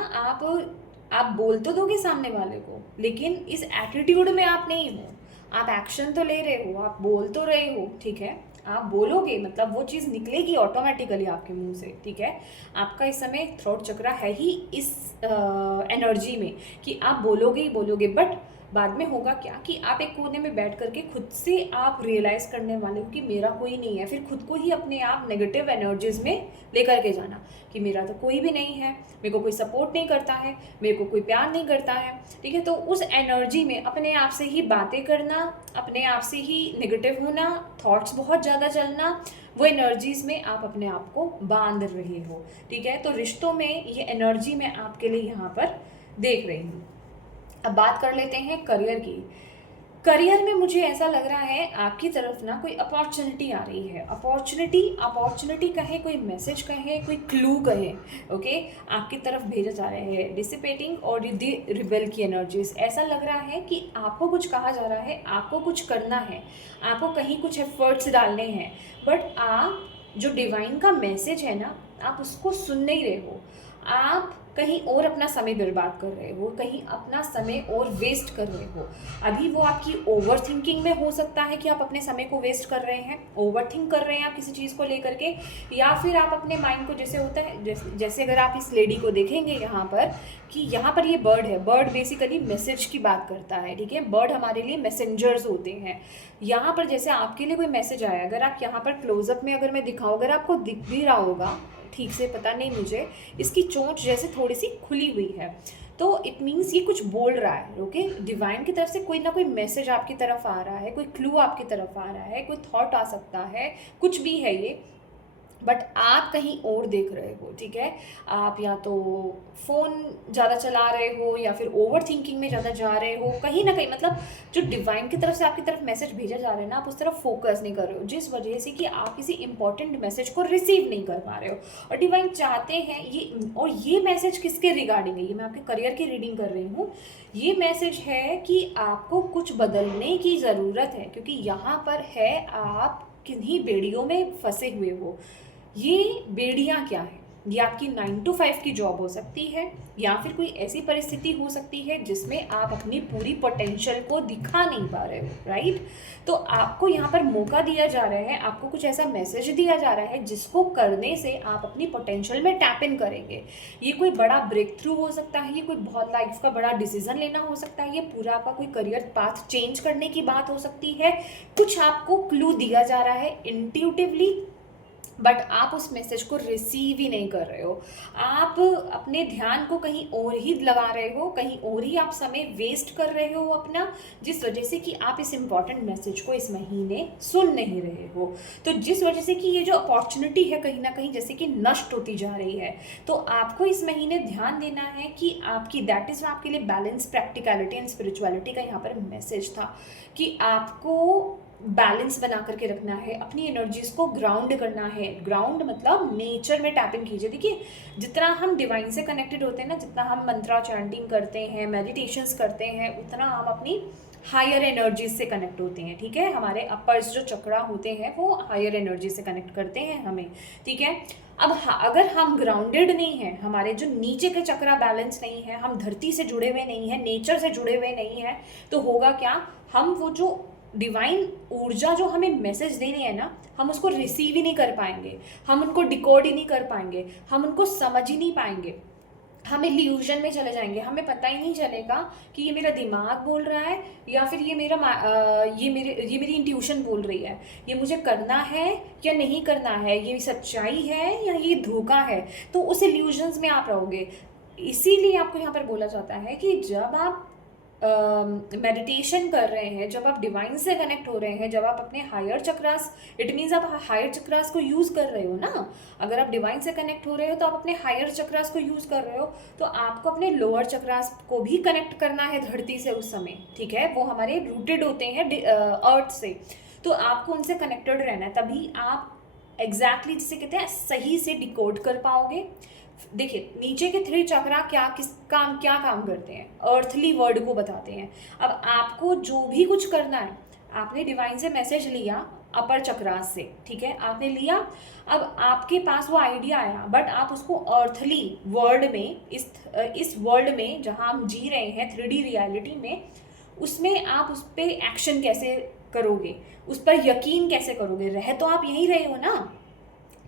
आप बोल तो दोगे सामने वाले को, लेकिन इस एटीट्यूड में आप नहीं हो। आप एक्शन तो ले रहे हो, आप बोल तो रहे हो, ठीक है, आप बोलोगे, मतलब वो चीज़ निकलेगी ऑटोमेटिकली आपके मुंह से, ठीक है। आपका इस समय थ्रोट चक्रा है ही इस एनर्जी में कि आप बोलोगे ही बोलोगे, बट बाद में होगा क्या कि आप एक कोने में बैठ करके खुद से आप रियलाइज़ करने वाले हो कि मेरा कोई नहीं है। फिर खुद को ही अपने आप नेगेटिव एनर्जीज में लेकर के जाना कि मेरा तो कोई भी नहीं है, मेरे को कोई सपोर्ट नहीं करता है, मेरे को कोई प्यार नहीं करता है, ठीक है। तो उस एनर्जी में अपने आप से ही बातें करना, अपने आप से ही नेगेटिव होना, थॉट्स बहुत ज़्यादा चलना, वो एनर्जीज में आप अपने आप को बांध रहे हो, ठीक है। तो रिश्तों में ये एनर्जी मैं आपके लिए यहाँ पर देख रही हूँ। अब बात कर लेते हैं करियर की। करियर में मुझे ऐसा लग रहा है आपकी तरफ ना कोई अपॉर्चुनिटी आ रही है। अपॉर्चुनिटी कहें, कोई मैसेज कहें, कोई क्लू कहें, ओके, आपकी तरफ भेजा जा रहा है। डिसिपेटिंग और रिबेल की एनर्जीज, ऐसा लग रहा है कि आपको कुछ कहा जा रहा है, आपको कुछ करना है, आपको कहीं कुछ एफर्ट्स डालने हैं, बट आप जो डिवाइन का मैसेज है ना, आप उसको सुन नहीं रहे हो। आप कहीं और अपना समय बर्बाद कर रहे हो, कहीं अपना समय और वेस्ट कर रहे हो। अभी वो आपकी ओवर थिंकिंग में हो सकता है कि आप अपने समय को वेस्ट कर रहे हैं, ओवर थिंक कर रहे हैं आप किसी चीज़ को लेकर के, या फिर आप अपने माइंड को, जैसे होता है, जैसे अगर आप इस लेडी को देखेंगे यहाँ पर, कि यहाँ पर ये बर्ड है, बर्ड बेसिकली मैसेज की बात करता है, ठीक है। बर्ड हमारे लिए मैसेंजर्स होते हैं। यहाँ पर जैसे आपके लिए कोई मैसेज आया, अगर आप यहाँ पर क्लोजअप में अगर मैं दिखाऊँ, अगर आपको दिख भी रहा होगा, ठीक से पता नहीं मुझे, इसकी चोंच जैसे थोड़ी सी खुली हुई है, तो इट मीन्स ये कुछ बोल रहा है, ओके। डिवाइन की तरफ से कोई ना कोई मैसेज आपकी तरफ आ रहा है, कोई क्लू आपकी तरफ आ रहा है, कोई थॉट आ सकता है, कुछ भी है ये, बट आप कहीं और देख रहे हो, ठीक है। आप या तो फ़ोन ज़्यादा चला रहे हो, या फिर ओवर थिंकिंग में ज़्यादा जा रहे हो, कहीं ना कहीं, मतलब जो डिवाइन की तरफ से आपकी तरफ मैसेज भेजा जा रहा है ना, आप उस तरफ फोकस नहीं कर रहे हो, जिस वजह से कि आप किसी इंपॉर्टेंट मैसेज को रिसीव नहीं कर पा रहे हो। और डिवाइन चाहते हैं ये, और ये मैसेज किसके रिगार्डिंग है, ये मैं आपके करियर की रीडिंग कर रही हूँ। ये मैसेज है कि आपको कुछ बदलने की ज़रूरत है, क्योंकि यहाँ पर है आप किन्हीं बेड़ियों में फंसे हुए हो। ये बेड़ियाँ क्या है, ये आपकी 9 to 5 की जॉब हो सकती है, या फिर कोई ऐसी परिस्थिति हो सकती है जिसमें आप अपनी पूरी पोटेंशियल को दिखा नहीं पा रहे हो, राइट। तो आपको यहाँ पर मौका दिया जा रहा है, आपको कुछ ऐसा मैसेज दिया जा रहा है जिसको करने से आप अपनी पोटेंशियल में टैप इन करेंगे। ये कोई बड़ा ब्रेक थ्रू हो सकता है, ये कोई बहुत लाइफ का बड़ा डिसीजन लेना हो सकता है, ये पूरा आपका कोई करियर पाथ चेंज करने की बात हो सकती है। कुछ आपको क्लू दिया जा रहा है इंट्यूटिवली, बट आप उस मैसेज को रिसीव ही नहीं कर रहे हो। आप अपने ध्यान को कहीं और ही लगा रहे हो, कहीं और ही आप समय वेस्ट कर रहे हो अपना, जिस वजह से कि आप इस इम्पॉर्टेंट मैसेज को इस महीने सुन नहीं रहे हो। तो जिस वजह से कि ये जो अपॉर्चुनिटी है कहीं ना कहीं जैसे कि नष्ट होती जा रही है। तो आपको इस महीने ध्यान देना है कि आपकी, दैट इज़ आपके लिए बैलेंस, प्रैक्टिकलिटी एंड स्पिरिचुअलिटी का यहाँ पर मैसेज था कि आपको बैलेंस बना करके रखना है, अपनी एनर्जीज को ग्राउंड करना है। ग्राउंड मतलब नेचर में टैपिंग कीजिए। देखिए, जितना हम डिवाइन से कनेक्टेड होते हैं ना, जितना हम मंत्रा चैंटिंग करते हैं, मेडिटेशंस करते हैं, उतना हम अपनी हायर एनर्जीज से कनेक्ट होते हैं। ठीक है, हमारे अपर्स जो चक्रा होते हैं वो हायर एनर्जी से कनेक्ट करते हैं हमें। ठीक है, अब अगर हम ग्राउंडेड नहीं हैं, हमारे जो नीचे के चक्रा बैलेंस नहीं है, हम धरती से जुड़े हुए नहीं हैं, नेचर से जुड़े हुए नहीं हैं, तो होगा क्या, हम वो जो डिवाइन ऊर्जा जो हमें मैसेज दे रही है ना, हम उसको रिसीव ही नहीं कर पाएंगे, हम उनको डिकोड ही नहीं कर पाएंगे, हम उनको समझ ही नहीं पाएंगे, हम इल्यूजन में चले जाएंगे। हमें पता ही नहीं चलेगा कि ये मेरा दिमाग बोल रहा है या फिर ये ये मेरी इंट्यूशन बोल रही है, ये मुझे करना है या नहीं करना है, ये सच्चाई है या ये धोखा है। तो उस इल्यूजन्स में आप रहोगे। इसीलिए आपको यहाँ पर बोला जाता है कि जब आप मेडिटेशन कर रहे हैं, जब आप डिवाइन से कनेक्ट हो रहे हैं, जब आप अपने हायर चक्रास, इट मीन्स आप हायर चक्रास को यूज़ कर रहे हो ना। अगर आप डिवाइन से कनेक्ट हो रहे हो तो आप अपने हायर चक्रास को यूज़ कर रहे हो, तो आपको अपने लोअर चक्रास को भी कनेक्ट करना है धरती से उस समय। ठीक है, वो हमारे रूटेड होते हैं अर्थ से, तो आपको उनसे कनेक्टेड रहना है, तभी आप एग्जैक्टली जिसे कहते हैं सही से डिकोड कर पाओगे। देखिए, नीचे के 3 चक्रा क्या काम करते हैं, अर्थली वर्ड को बताते हैं। अब आपको जो भी कुछ करना है, आपने डिवाइन से मैसेज लिया अपर चक्रास से, ठीक है, आपने लिया, अब आपके पास वो आइडिया आया, बट आप उसको अर्थली वर्ल्ड में, इस वर्ल्ड में जहाँ हम जी रहे हैं 3D रियलिटी में, उसमें आप उस पर एक्शन कैसे करोगे, उस पर यकीन कैसे करोगे। रह तो आप यहीं रहे हो ना,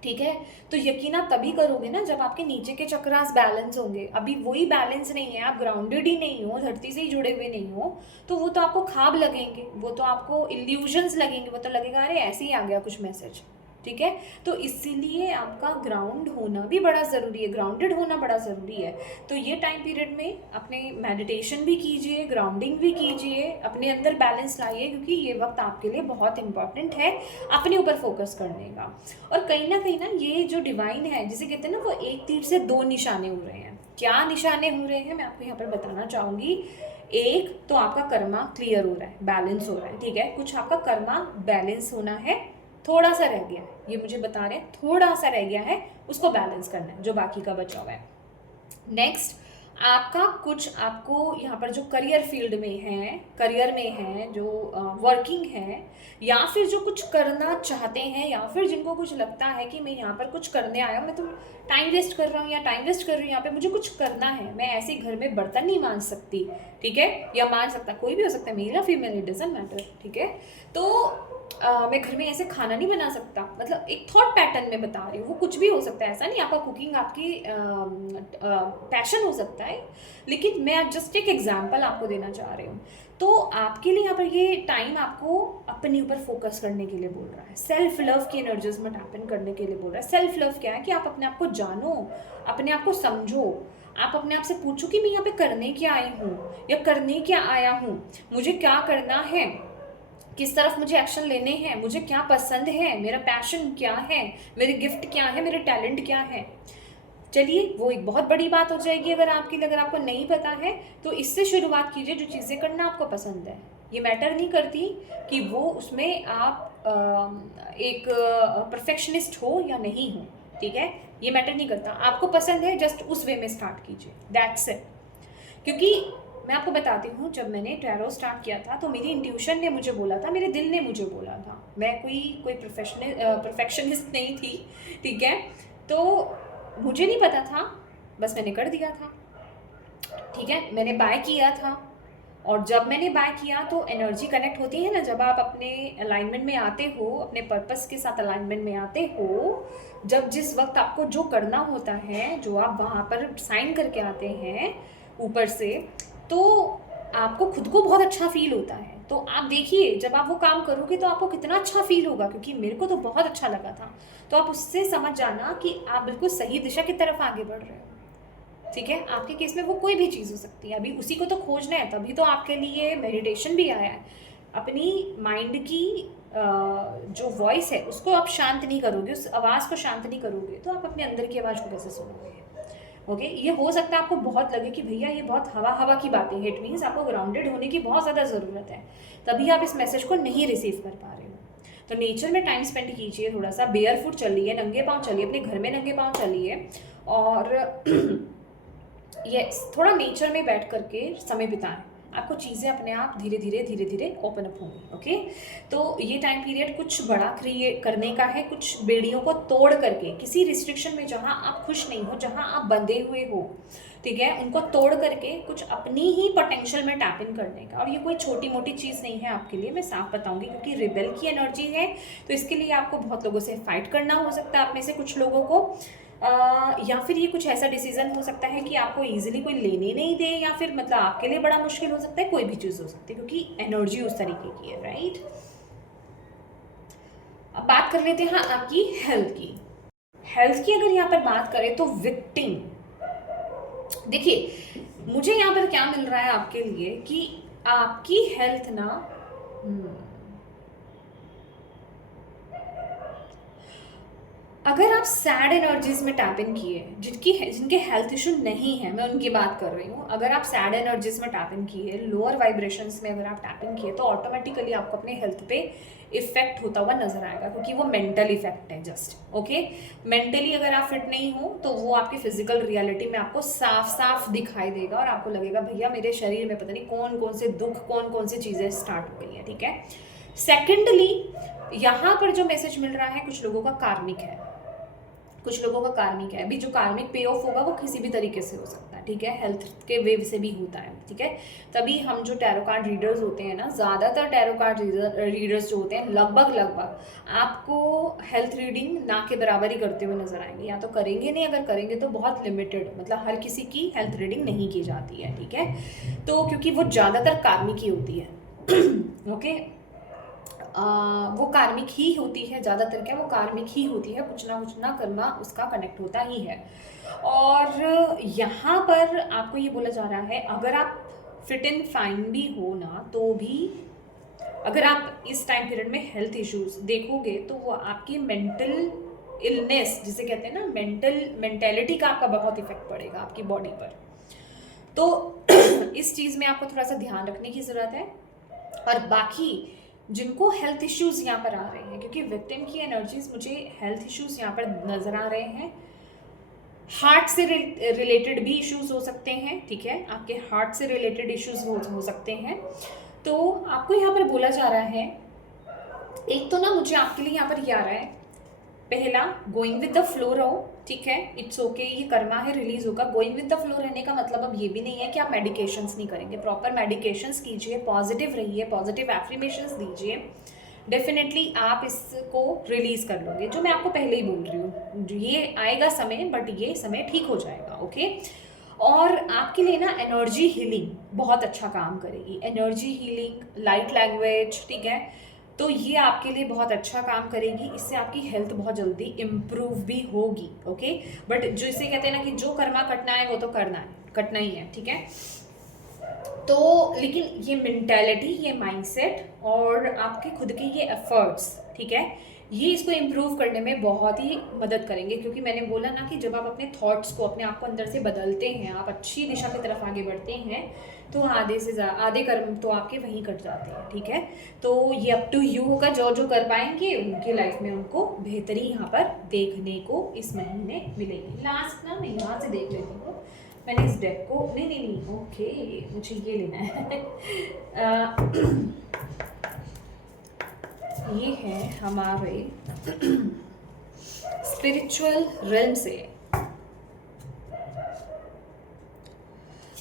ठीक है, तो यकीन आप तभी करोगे ना जब आपके नीचे के चक्रास बैलेंस होंगे। अभी वही बैलेंस नहीं है, आप ग्राउंडेड ही नहीं हो, धरती से ही जुड़े हुए नहीं हो, तो वो तो आपको ख्वाब लगेंगे, वो तो आपको इल्यूजन्स लगेंगे, वो तो लगेगा अरे ऐसे ही आ गया कुछ मैसेज। ठीक है, तो इसीलिए आपका ग्राउंड होना भी बड़ा ज़रूरी है, ग्राउंडेड होना बड़ा ज़रूरी है। तो ये टाइम पीरियड में अपने मेडिटेशन भी कीजिए, ग्राउंडिंग भी कीजिए, अपने अंदर बैलेंस लाइए, क्योंकि ये वक्त आपके लिए बहुत इंपॉर्टेंट है अपने ऊपर फोकस करने का। और कहीं ना ये जो डिवाइन है, जिसे कहते हैं ना, वो एक तीर से 2 निशाने हो रहे हैं। क्या निशाने हो रहे हैं मैं आपको यहाँ पर बताना चाहूँगी। एक तो आपका कर्मा क्लियर हो रहा है, बैलेंस हो रहा है। ठीक है, कुछ आपका कर्मा बैलेंस होना है, थोड़ा सा रह गया है, ये मुझे बता रहे हैं, थोड़ा सा रह गया है, उसको बैलेंस करना है जो बाकी का बचा हुआ है। नेक्स्ट, आपका कुछ, आपको यहाँ पर जो करियर फील्ड में है, करियर में है, जो वर्किंग है, या फिर जो कुछ करना चाहते हैं, या फिर जिनको कुछ लगता है कि मैं यहाँ पर कुछ करने आया हूँ, मैं तो टाइम वेस्ट कर रहा हूँ या टाइम वेस्ट कर रही हूँ, यहाँ पे मुझे कुछ करना है, मैं ऐसे घर में बर्तन नहीं मांज सकती। ठीक है, या मांज सकता, कोई भी हो सकता है, मेल या फीमेल, इट डजंट मैटर। ठीक है, तो मैं घर में ऐसे खाना नहीं बना सकता, मतलब एक थॉट पैटर्न में बता रही हूँ, वो कुछ भी हो सकता है, ऐसा नहीं आपका कुकिंग आपकी पैशन हो सकता है, लेकिन मैं जस्ट एक एग्जांपल आपको देना चाह रही हूँ। तो आपके लिए यहाँ पर ये टाइम आपको अपने ऊपर फोकस करने के लिए बोल रहा है, सेल्फ लव की एनर्जीज में टैप करने के लिए बोल रहा है। सेल्फ लव क्या है कि आप अपने आप को जानो, अपने आप को समझो, आप अपने आप से पूछो कि मैं यहाँ पे करने क्या आई हूँ या करने क्या आया हूँ, मुझे क्या करना है, किस तरफ मुझे एक्शन लेने हैं, मुझे क्या पसंद है, मेरा पैशन क्या है, मेरे गिफ्ट क्या है, मेरे टैलेंट क्या है। चलिए, वो एक बहुत बड़ी बात हो जाएगी अगर आपके लिए, अगर आपको नहीं पता है तो इससे शुरुआत कीजिए, जो चीज़ें करना आपको पसंद है। ये मैटर नहीं करती कि वो उसमें आप एक परफेक्शनिस्ट हो या नहीं हो। ठीक है, ये मैटर नहीं करता, आपको पसंद है, जस्ट उस वे में स्टार्ट कीजिए, दैट्स इट। क्योंकि मैं आपको बताती हूँ, जब मैंने टैरो स्टार्ट किया था तो मेरी इंट्यूशन ने मुझे बोला था, मेरे दिल ने मुझे बोला था, मैं कोई परफेक्शनिस्ट नहीं थी। ठीक है, तो मुझे नहीं पता था, बस मैंने कर दिया था। ठीक है, मैंने बाय किया था, और जब मैंने बाय किया तो एनर्जी कनेक्ट होती है ना, जब आप अपने अलाइनमेंट में आते हो, अपने पर्पस के साथ अलाइनमेंट में आते हो, जब जिस वक्त आपको जो करना होता है, जो आप वहाँ पर साइन करके आते हैं ऊपर से, तो आपको खुद को बहुत अच्छा फील होता है। तो आप देखिए जब आप वो काम करोगे तो आपको कितना अच्छा फील होगा, क्योंकि मेरे को तो बहुत अच्छा लगा था। तो आप उससे समझ जाना कि आप बिल्कुल सही दिशा की तरफ आगे बढ़ रहे हो। ठीक है, आपके केस में वो कोई भी चीज़ हो सकती है, अभी उसी को तो खोजना है, तभी तो आपके लिए मेडिटेशन भी आया है। अपनी माइंड की जो वॉइस है उसको आप शांत नहीं करोगे, उस आवाज़ को शांत नहीं करोगे, तो आप अपने अंदर की आवाज़ को कैसे सुनोगे? ओके, ये हो सकता है आपको बहुत लगे कि भैया ये बहुत हवा हवा की बातें हैं, इट मीन्स आपको ग्राउंडेड होने की बहुत ज़्यादा ज़रूरत है, तभी आप इस मैसेज को नहीं रिसीव कर पा रहे हो। तो नेचर में टाइम स्पेंड कीजिए, थोड़ा सा बेयर फुट चलिए, नंगे पाँव चलिए, अपने घर में नंगे पाँव चलिए, और यस थोड़ा नेचर में बैठ करके समय बिताएं। आपको चीज़ें अपने आप धीरे धीरे ओपन अप होंगी। ओके, तो ये टाइम पीरियड कुछ बड़ा क्रिएट करने का है, कुछ बेड़ियों को तोड़ करके, किसी रिस्ट्रिक्शन में जहाँ आप खुश नहीं हो, जहाँ आप बंधे हुए हो, ठीक है, उनको तोड़ करके कुछ अपनी ही पोटेंशियल में टैप इन करने का। और ये कोई छोटी मोटी चीज़ नहीं है आपके लिए, मैं साफ बताऊंगी, क्योंकि रिबेल की एनर्जी है, तो इसके लिए आपको बहुत लोगों से फाइट करना हो सकता है, आप में से कुछ लोगों को, या फिर ये कुछ ऐसा डिसीजन हो सकता है कि आपको इजीली कोई लेने नहीं दे, या फिर मतलब आपके लिए बड़ा मुश्किल हो सकता है, कोई भी चीज़ हो सकती है, क्योंकि एनर्जी उस तरीके की है, राइट। अब बात कर लेते हैं आपकी हेल्थ की। हेल्थ की अगर यहाँ पर बात करें तो विक्टिम, देखिए मुझे यहाँ पर क्या मिल रहा है आपके लिए कि आपकी हेल्थ ना, अगर आप सैड एनर्जीज में टैप इन किए, जिनके हेल्थ इशू नहीं है, मैं उनकी बात कर रही हूँ, अगर आप सैड एनर्जीज में टैप इन किए, लोअर वाइब्रेशंस में अगर आप टैप इन किए, तो ऑटोमेटिकली आपको अपने हेल्थ पे इफेक्ट होता हुआ नजर आएगा, क्योंकि वो मेंटल इफेक्ट है जस्ट। ओके, मेंटली अगर आप फिट नहीं हो तो वो आपकी फिजिकल रियलिटी में आपको साफ साफ दिखाई देगा, और आपको लगेगा भैया मेरे शरीर में पता नहीं कौन कौन से दुख, कौन कौन सी चीजें स्टार्ट हो गई है। ठीक है, सेकेंडली यहाँ पर जो मैसेज मिल रहा है, कुछ लोगों का कार्मिक है, कुछ लोगों का कार्मिक है। अभी जो कार्मिक पे ऑफ होगा वो किसी भी तरीके से हो सकता है, ठीक है, हेल्थ के वेव से भी होता है, ठीक है। तभी हम जो टैरो कार्ड रीडर्स होते हैं ना, ज़्यादातर टैरो कार्ड रीडर्स जो होते हैं, लगभग आपको हेल्थ रीडिंग ना के बराबर ही करते हुए नजर आएंगे, या तो करेंगे नहीं, अगर करेंगे तो बहुत लिमिटेड, मतलब हर किसी की हेल्थ रीडिंग नहीं की जाती है, ठीक है। तो क्योंकि वो ज़्यादातर कार्मिक ही होती है ओके, वो कार्मिक ही होती है, ज़्यादातर क्या वो कार्मिक ही होती है, कुछ ना कर्मा उसका कनेक्ट होता ही है। और यहाँ पर आपको ये बोला जा रहा है, अगर आप फिट एंड फाइन भी हो ना, तो भी अगर आप इस टाइम पीरियड में हेल्थ इश्यूज देखोगे, तो वो आपकी मेंटल इलनेस जिसे कहते हैं ना, मेंटेलिटी का आपका बहुत इफेक्ट पड़ेगा आपकी बॉडी पर। तो इस चीज़ में आपको थोड़ा सा ध्यान रखने की ज़रूरत है। और बाकी जिनको हेल्थ इश्यूज यहाँ पर आ रहे हैं, क्योंकि विक्टिम की एनर्जीज मुझे हेल्थ इश्यूज यहाँ पर नजर आ रहे हैं, हार्ट से रिलेटेड भी इश्यूज हो सकते हैं, ठीक है, आपके हार्ट से रिलेटेड इश्यूज हो सकते हैं। तो आपको यहाँ पर बोला जा रहा है, एक तो ना मुझे आपके लिए यहाँ पर ये आ रहा है, पहला गोइंग विद द फ्लो रहो, ठीक है, इट्स ओके, ये कर्मा है, रिलीज होगा। गोइंग विद द फ्लो रहने का मतलब अब ये भी नहीं है कि आप मेडिकेशंस नहीं करेंगे, प्रॉपर मेडिकेशंस कीजिए, पॉजिटिव रहिए, पॉजिटिव एफर्मेशंस दीजिए, डेफिनेटली आप इसको रिलीज कर लोगे। जो मैं आपको पहले ही बोल रही हूँ, ये आएगा समय, बट ये समय ठीक हो जाएगा। ओके, और आपके लिए ना एनर्जी हीलिंग बहुत अच्छा काम करेगी, एनर्जी हीलिंग, लाइट लैंग्वेज, ठीक है, तो ये आपके लिए बहुत अच्छा काम करेगी, इससे आपकी हेल्थ बहुत जल्दी इम्प्रूव भी होगी। ओके, बट जो इसे कहते हैं ना कि जो कर्मा कटना है वो तो कटना ही है, ठीक है। तो लेकिन ये मेंटालिटी, ये माइंडसेट और आपके खुद के ये एफर्ट्स, ठीक है, ये इसको इम्प्रूव करने में बहुत ही मदद करेंगे, क्योंकि मैंने बोला ना कि जब आप अपने थॉट्स को, अपने आप को अंदर से बदलते हैं, आप अच्छी दिशा की तरफ आगे बढ़ते हैं, तो आधे कर्म तो आपके वहीं कट जाते हैं, ठीक है। तो ये अप टू यू होगा, जो कर पाएंगे उनकी लाइफ में उनको बेहतरी यहाँ पर देखने को इस महीने मिलेगी। लास्ट ना मैं यहाँ से देख लेती हूँ, मैंने इस डेक को नहीं ओके, मुझे ये लेना है ये है हमारे स्पिरिचुअल रिल्म से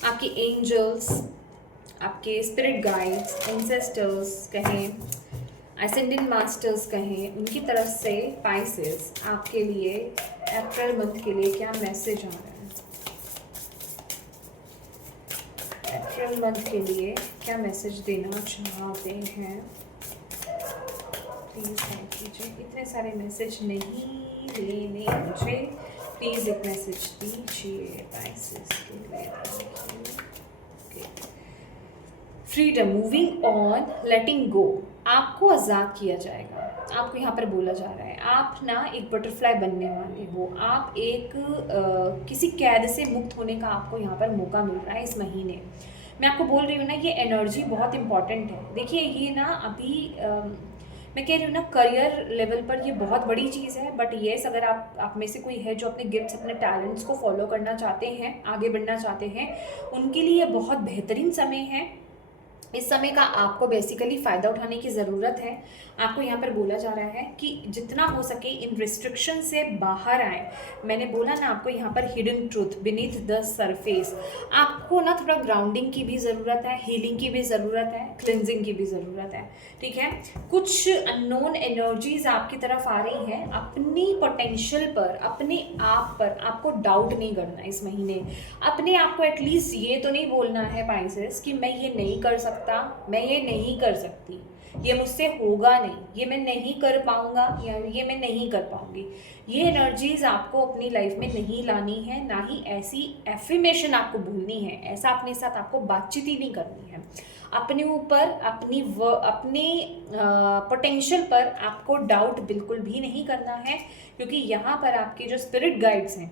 आपके एंजल्स, आपके स्पिरिट गाइड्स, एंसेस्टर्स कहें, असेंडेंट मास्टर्स कहें, उनकी तरफ से पाइसेस आपके लिए अप्रैल मंथ के लिए क्या मैसेज आ रहा है। अप्रैल मंथ के लिए क्या मैसेज देना चाहते हैं, प्लीज़ गाइड कीजिए। इतने सारे मैसेज नहीं लेने मुझे, प्लीज़ एक मैसेज दीजिए पाइसेस के लिए। फ्रीडम, मूविंग ऑन, लेटिंग गो। आपको आज़ाद किया जाएगा। आपको यहाँ पर बोला जा रहा है आप ना एक बटरफ्लाई बनने वाले हो। आप एक किसी कैद से मुक्त होने का आपको यहाँ पर मौका मिल रहा है इस महीने। मैं आपको बोल रही हूँ ना, ये एनर्जी बहुत इंपॉर्टेंट है। देखिए ये ना अभी मैं कह रही हूँ ना, करियर लेवल पर ये बहुत बड़ी चीज़ है। बट येस, अगर आप में से कोई है जो अपने गिफ्ट्स, अपने टैलेंट्स को फॉलो करना चाहते हैं, आगे बढ़ना चाहते हैं, उनके लिए ये बहुत बेहतरीन समय है। इस समय का आपको बेसिकली फ़ायदा उठाने की ज़रूरत है। आपको यहाँ पर बोला जा रहा है कि जितना हो सके इन रिस्ट्रिक्शन से बाहर आए। मैंने बोला ना आपको यहाँ पर hidden truth beneath the surface. आपको ना थोड़ा ग्राउंडिंग की भी ज़रूरत है, हीलिंग की भी ज़रूरत है, क्लिनजिंग की भी ज़रूरत है। ठीक है, कुछ अननोन एनर्जीज आपकी तरफ आ रही हैं। अपनी पोटेंशियल पर, अपने आप पर आपको डाउट नहीं करना इस महीने। अपने आप को एटलीस्ट ये तो नहीं बोलना है पाइसेस कि मैं ये नहीं कर सकता, मैं ये नहीं कर सकती, ये मुझसे होगा नहीं, ये मैं नहीं कर पाऊंगा, या ये मैं नहीं कर पाऊंगी। ये एनर्जीज आपको अपनी लाइफ में नहीं लानी है, ना ही ऐसी एफर्मेशन आपको बोलनी है। ऐसा अपने साथ आपको बातचीत ही नहीं करनी है। अपने ऊपर, अपने पोटेंशियल पर आपको डाउट बिल्कुल भी नहीं करना है, क्योंकि यहाँ पर आपके जो स्पिरिट गाइड्स हैं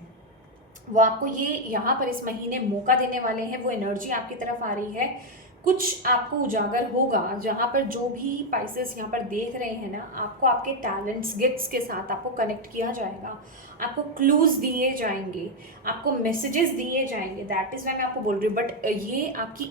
वो आपको ये यहाँ पर इस महीने मौका देने वाले हैं। वो एनर्जी आपकी तरफ आ रही है। कुछ आपको उजागर होगा जहाँ पर जो भी पाइसेस यहाँ पर देख रहे हैं ना, आपको आपके टैलेंट्स, गिफ्ट्स के साथ आपको कनेक्ट किया जाएगा। आपको क्लूज दिए जाएंगे, आपको मैसेजेस दिए जाएंगे। दैट इज़ वाई मैं आपको बोल रही हूँ। बट ये आपकी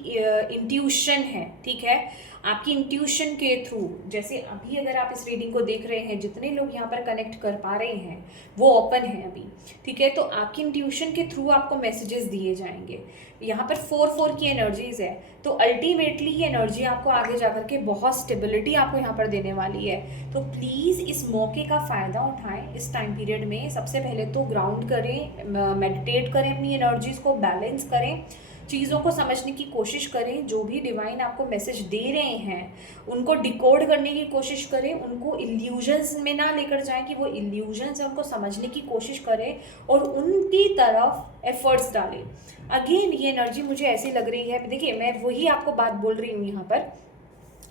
इंट्यूशन है, ठीक है। आपकी इंट्यूशन के थ्रू, जैसे अभी अगर आप इस रीडिंग को देख रहे हैं, जितने लोग यहाँ पर कनेक्ट कर पा रहे हैं वो ओपन है अभी, ठीक है। तो आपकी इंट्यूशन के थ्रू आपको मैसेजेस दिए जाएंगे। यहाँ पर 4-4 की एनर्जीज है, तो अल्टीमेटली ये एनर्जी आपको आगे जाकर के बहुत स्टेबिलिटी आपको यहाँ पर देने वाली है। तो प्लीज़ इस मौके का फ़ायदा उठाएं इस टाइम पीरियड में। सबसे पहले तो ग्राउंड करें, मेडिटेट करें, अपनी एनर्जीज को बैलेंस करें, चीज़ों को समझने की कोशिश करें। जो भी डिवाइन आपको मैसेज दे रहे हैं उनको डिकोड करने की कोशिश करें। उनको इल्यूजन्स में ना लेकर जाएं कि वो इल्यूजन्स है, उनको समझने की कोशिश करें और उनकी तरफ एफर्ट्स डालें। अगेन ये एनर्जी मुझे ऐसी लग रही है, देखिए मैं वही आपको बात बोल रही हूँ यहाँ पर,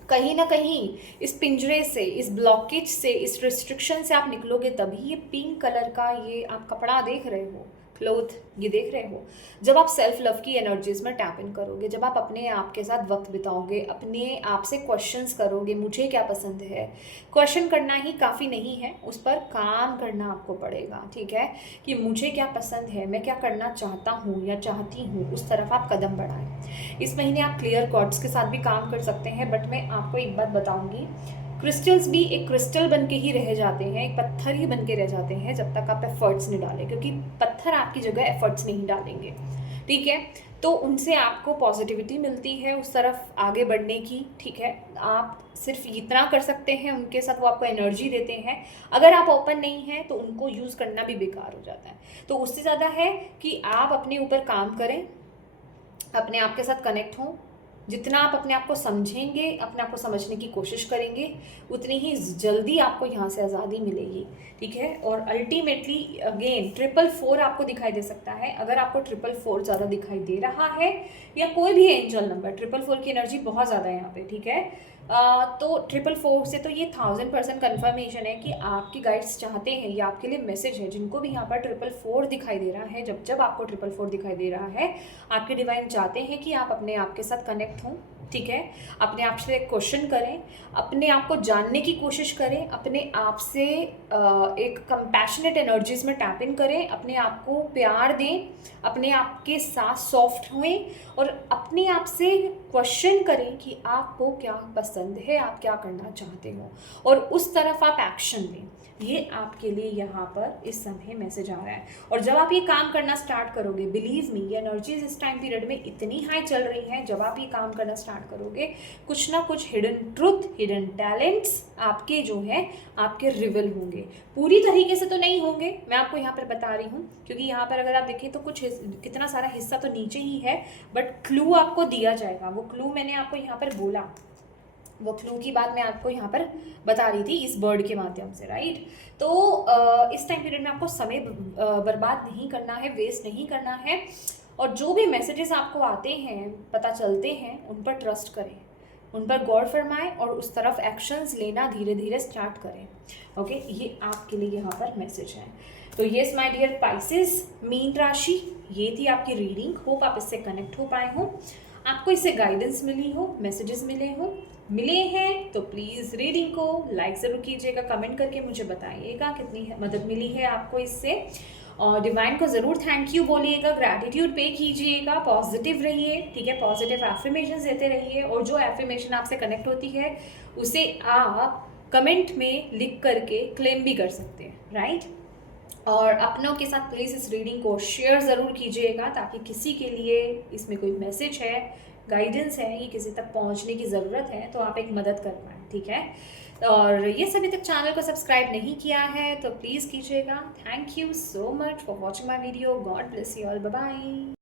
कहीं ना कहीं इस पिंजरे से, इस ब्लॉकेज से, इस रिस्ट्रिक्शन से आप निकलोगे तभी। ये पिंक कलर का ये आप कपड़ा देख रहे हो, क्लोथ ये देख रहे हो, जब आप सेल्फ लव की एनर्जीज में टैप इन करोगे, जब आप अपने आप के साथ वक्त बिताओगे, अपने आप से क्वेश्चंस करोगे, मुझे क्या पसंद है। क्वेश्चन करना ही काफ़ी नहीं है, उस पर काम करना आपको पड़ेगा, ठीक है, कि मुझे क्या पसंद है, मैं क्या करना चाहता हूँ या चाहती हूँ, उस तरफ आप कदम बढ़ाएं। इस महीने आप क्लियर कॉर्ड्स के साथ भी काम कर सकते हैं। बट मैं आपको एक बात बताऊँगी, क्रिस्टल्स भी एक क्रिस्टल बन के ही रह जाते हैं, एक पत्थर ही बन के रह जाते हैं जब तक आप एफर्ट्स नहीं डालें, क्योंकि पत्थर आपकी जगह एफर्ट्स नहीं डालेंगे, ठीक है। तो उनसे आपको पॉजिटिविटी मिलती है उस तरफ आगे बढ़ने की, ठीक है। आप सिर्फ इतना कर सकते हैं उनके साथ, वो आपको एनर्जी देते हैं। अगर आप ओपन नहीं हैं तो उनको यूज़ करना भी बेकार हो जाता है। तो उससे ज़्यादा है कि आप अपने ऊपर काम करें, अपने आप के साथ कनेक्ट हों। जितना आप अपने आप को समझेंगे, अपने आप को समझने की कोशिश करेंगे, उतनी ही जल्दी आपको यहाँ से आज़ादी मिलेगी, ठीक है। और अल्टीमेटली अगेन 444 आपको दिखाई दे सकता है। अगर आपको 444 ज़्यादा दिखाई दे रहा है, या कोई भी एंजल नंबर, 444 की एनर्जी बहुत ज़्यादा है यहाँ पे, ठीक है। तो 444 से तो ये 1000% कन्फर्मेशन है कि आपकी गाइड्स चाहते हैं, ये आपके लिए मैसेज है। जिनको भी यहाँ पर 444 दिखाई दे रहा है, जब आपको 444 दिखाई दे रहा है, आपके डिवाइन चाहते हैं कि आप अपने आप के साथ कनेक्ट हों, ठीक है। अपने आप से क्वेश्चन करें, अपने आप को जानने की कोशिश करें, अपने आप से एक कंपैशनेट एनर्जीज में टैप इन करें, अपने आप को प्यार दें, अपने आप के साथ सॉफ्ट हुए और अपने आप से क्वेश्चन करें कि आपको क्या पसंद है, आप क्या करना चाहते हो, और उस तरफ आप एक्शन लें। ये आपके लिए यहाँ पर इस समय मैसेज आ रहा है। और जब आप ये काम करना स्टार्ट करोगे, बिलीव मी, ये एनर्जीज इस टाइम पीरियड में इतनी हाई चल रही हैं, जब आप ये काम करना स्टार्ट करोगे कुछ ना कुछ हिडन ट्रुथ, हिडन टैलेंट्स आपके जो है आपके रिवील होंगे। पूरी तरीके से तो नहीं होंगे, मैं आपको यहाँ पर बता रही हूँ, क्योंकि यहाँ पर अगर आप देखें तो कुछ कितना सारा हिस्सा तो नीचे ही है, बट क्लू आपको दिया जाएगा। वो क्लू मैंने आपको यहाँ पर बोला, वो क्लू की बात मैं आपको यहाँ पर बता रही थी इस बर्ड के माध्यम से, राइट। तो इस टाइम पीरियड में आपको समय बर्बाद नहीं करना है, वेस्ट नहीं करना है, और जो भी मैसेजेस आपको आते हैं, पता चलते हैं, उन पर ट्रस्ट करें, उन पर गौर फरमाएं और उस तरफ एक्शंस लेना धीरे धीरे स्टार्ट करें। ओके, ये आपके लिए यहाँ पर मैसेज है। तो येस माय डियर स्पाइसेस, मीन राशि, ये थी आपकी रीडिंग। होप आप इससे कनेक्ट हो पाए हो, आपको इससे गाइडेंस मिली हो, मैसेजेस मिले हैं तो प्लीज़ रीडिंग को लाइक ज़रूर कीजिएगा, कमेंट करके मुझे बताइएगा कितनी मदद मिली है आपको इससे, और डिवाइन को ज़रूर थैंक यू बोलिएगा, ग्रैटिट्यूड पे कीजिएगा, पॉजिटिव रहिए, ठीक है, पॉजिटिव एफर्मेशन देते रहिए, और जो एफर्मेशन आपसे कनेक्ट होती है उसे आप कमेंट में लिख करके क्लेम भी कर सकते हैं, राइट। और अपनों के साथ प्लीज़ इस रीडिंग को शेयर ज़रूर कीजिएगा, ताकि किसी के लिए इसमें कोई मैसेज है, गाइडेंस है, ये किसी तक पहुंचने की ज़रूरत है, तो आप एक मदद कर पाएँ, ठीक है। और ये सभी तक चैनल को सब्सक्राइब नहीं किया है तो प्लीज़ कीजिएगा। Thank you so much for watching my video. God bless you all, bye bye.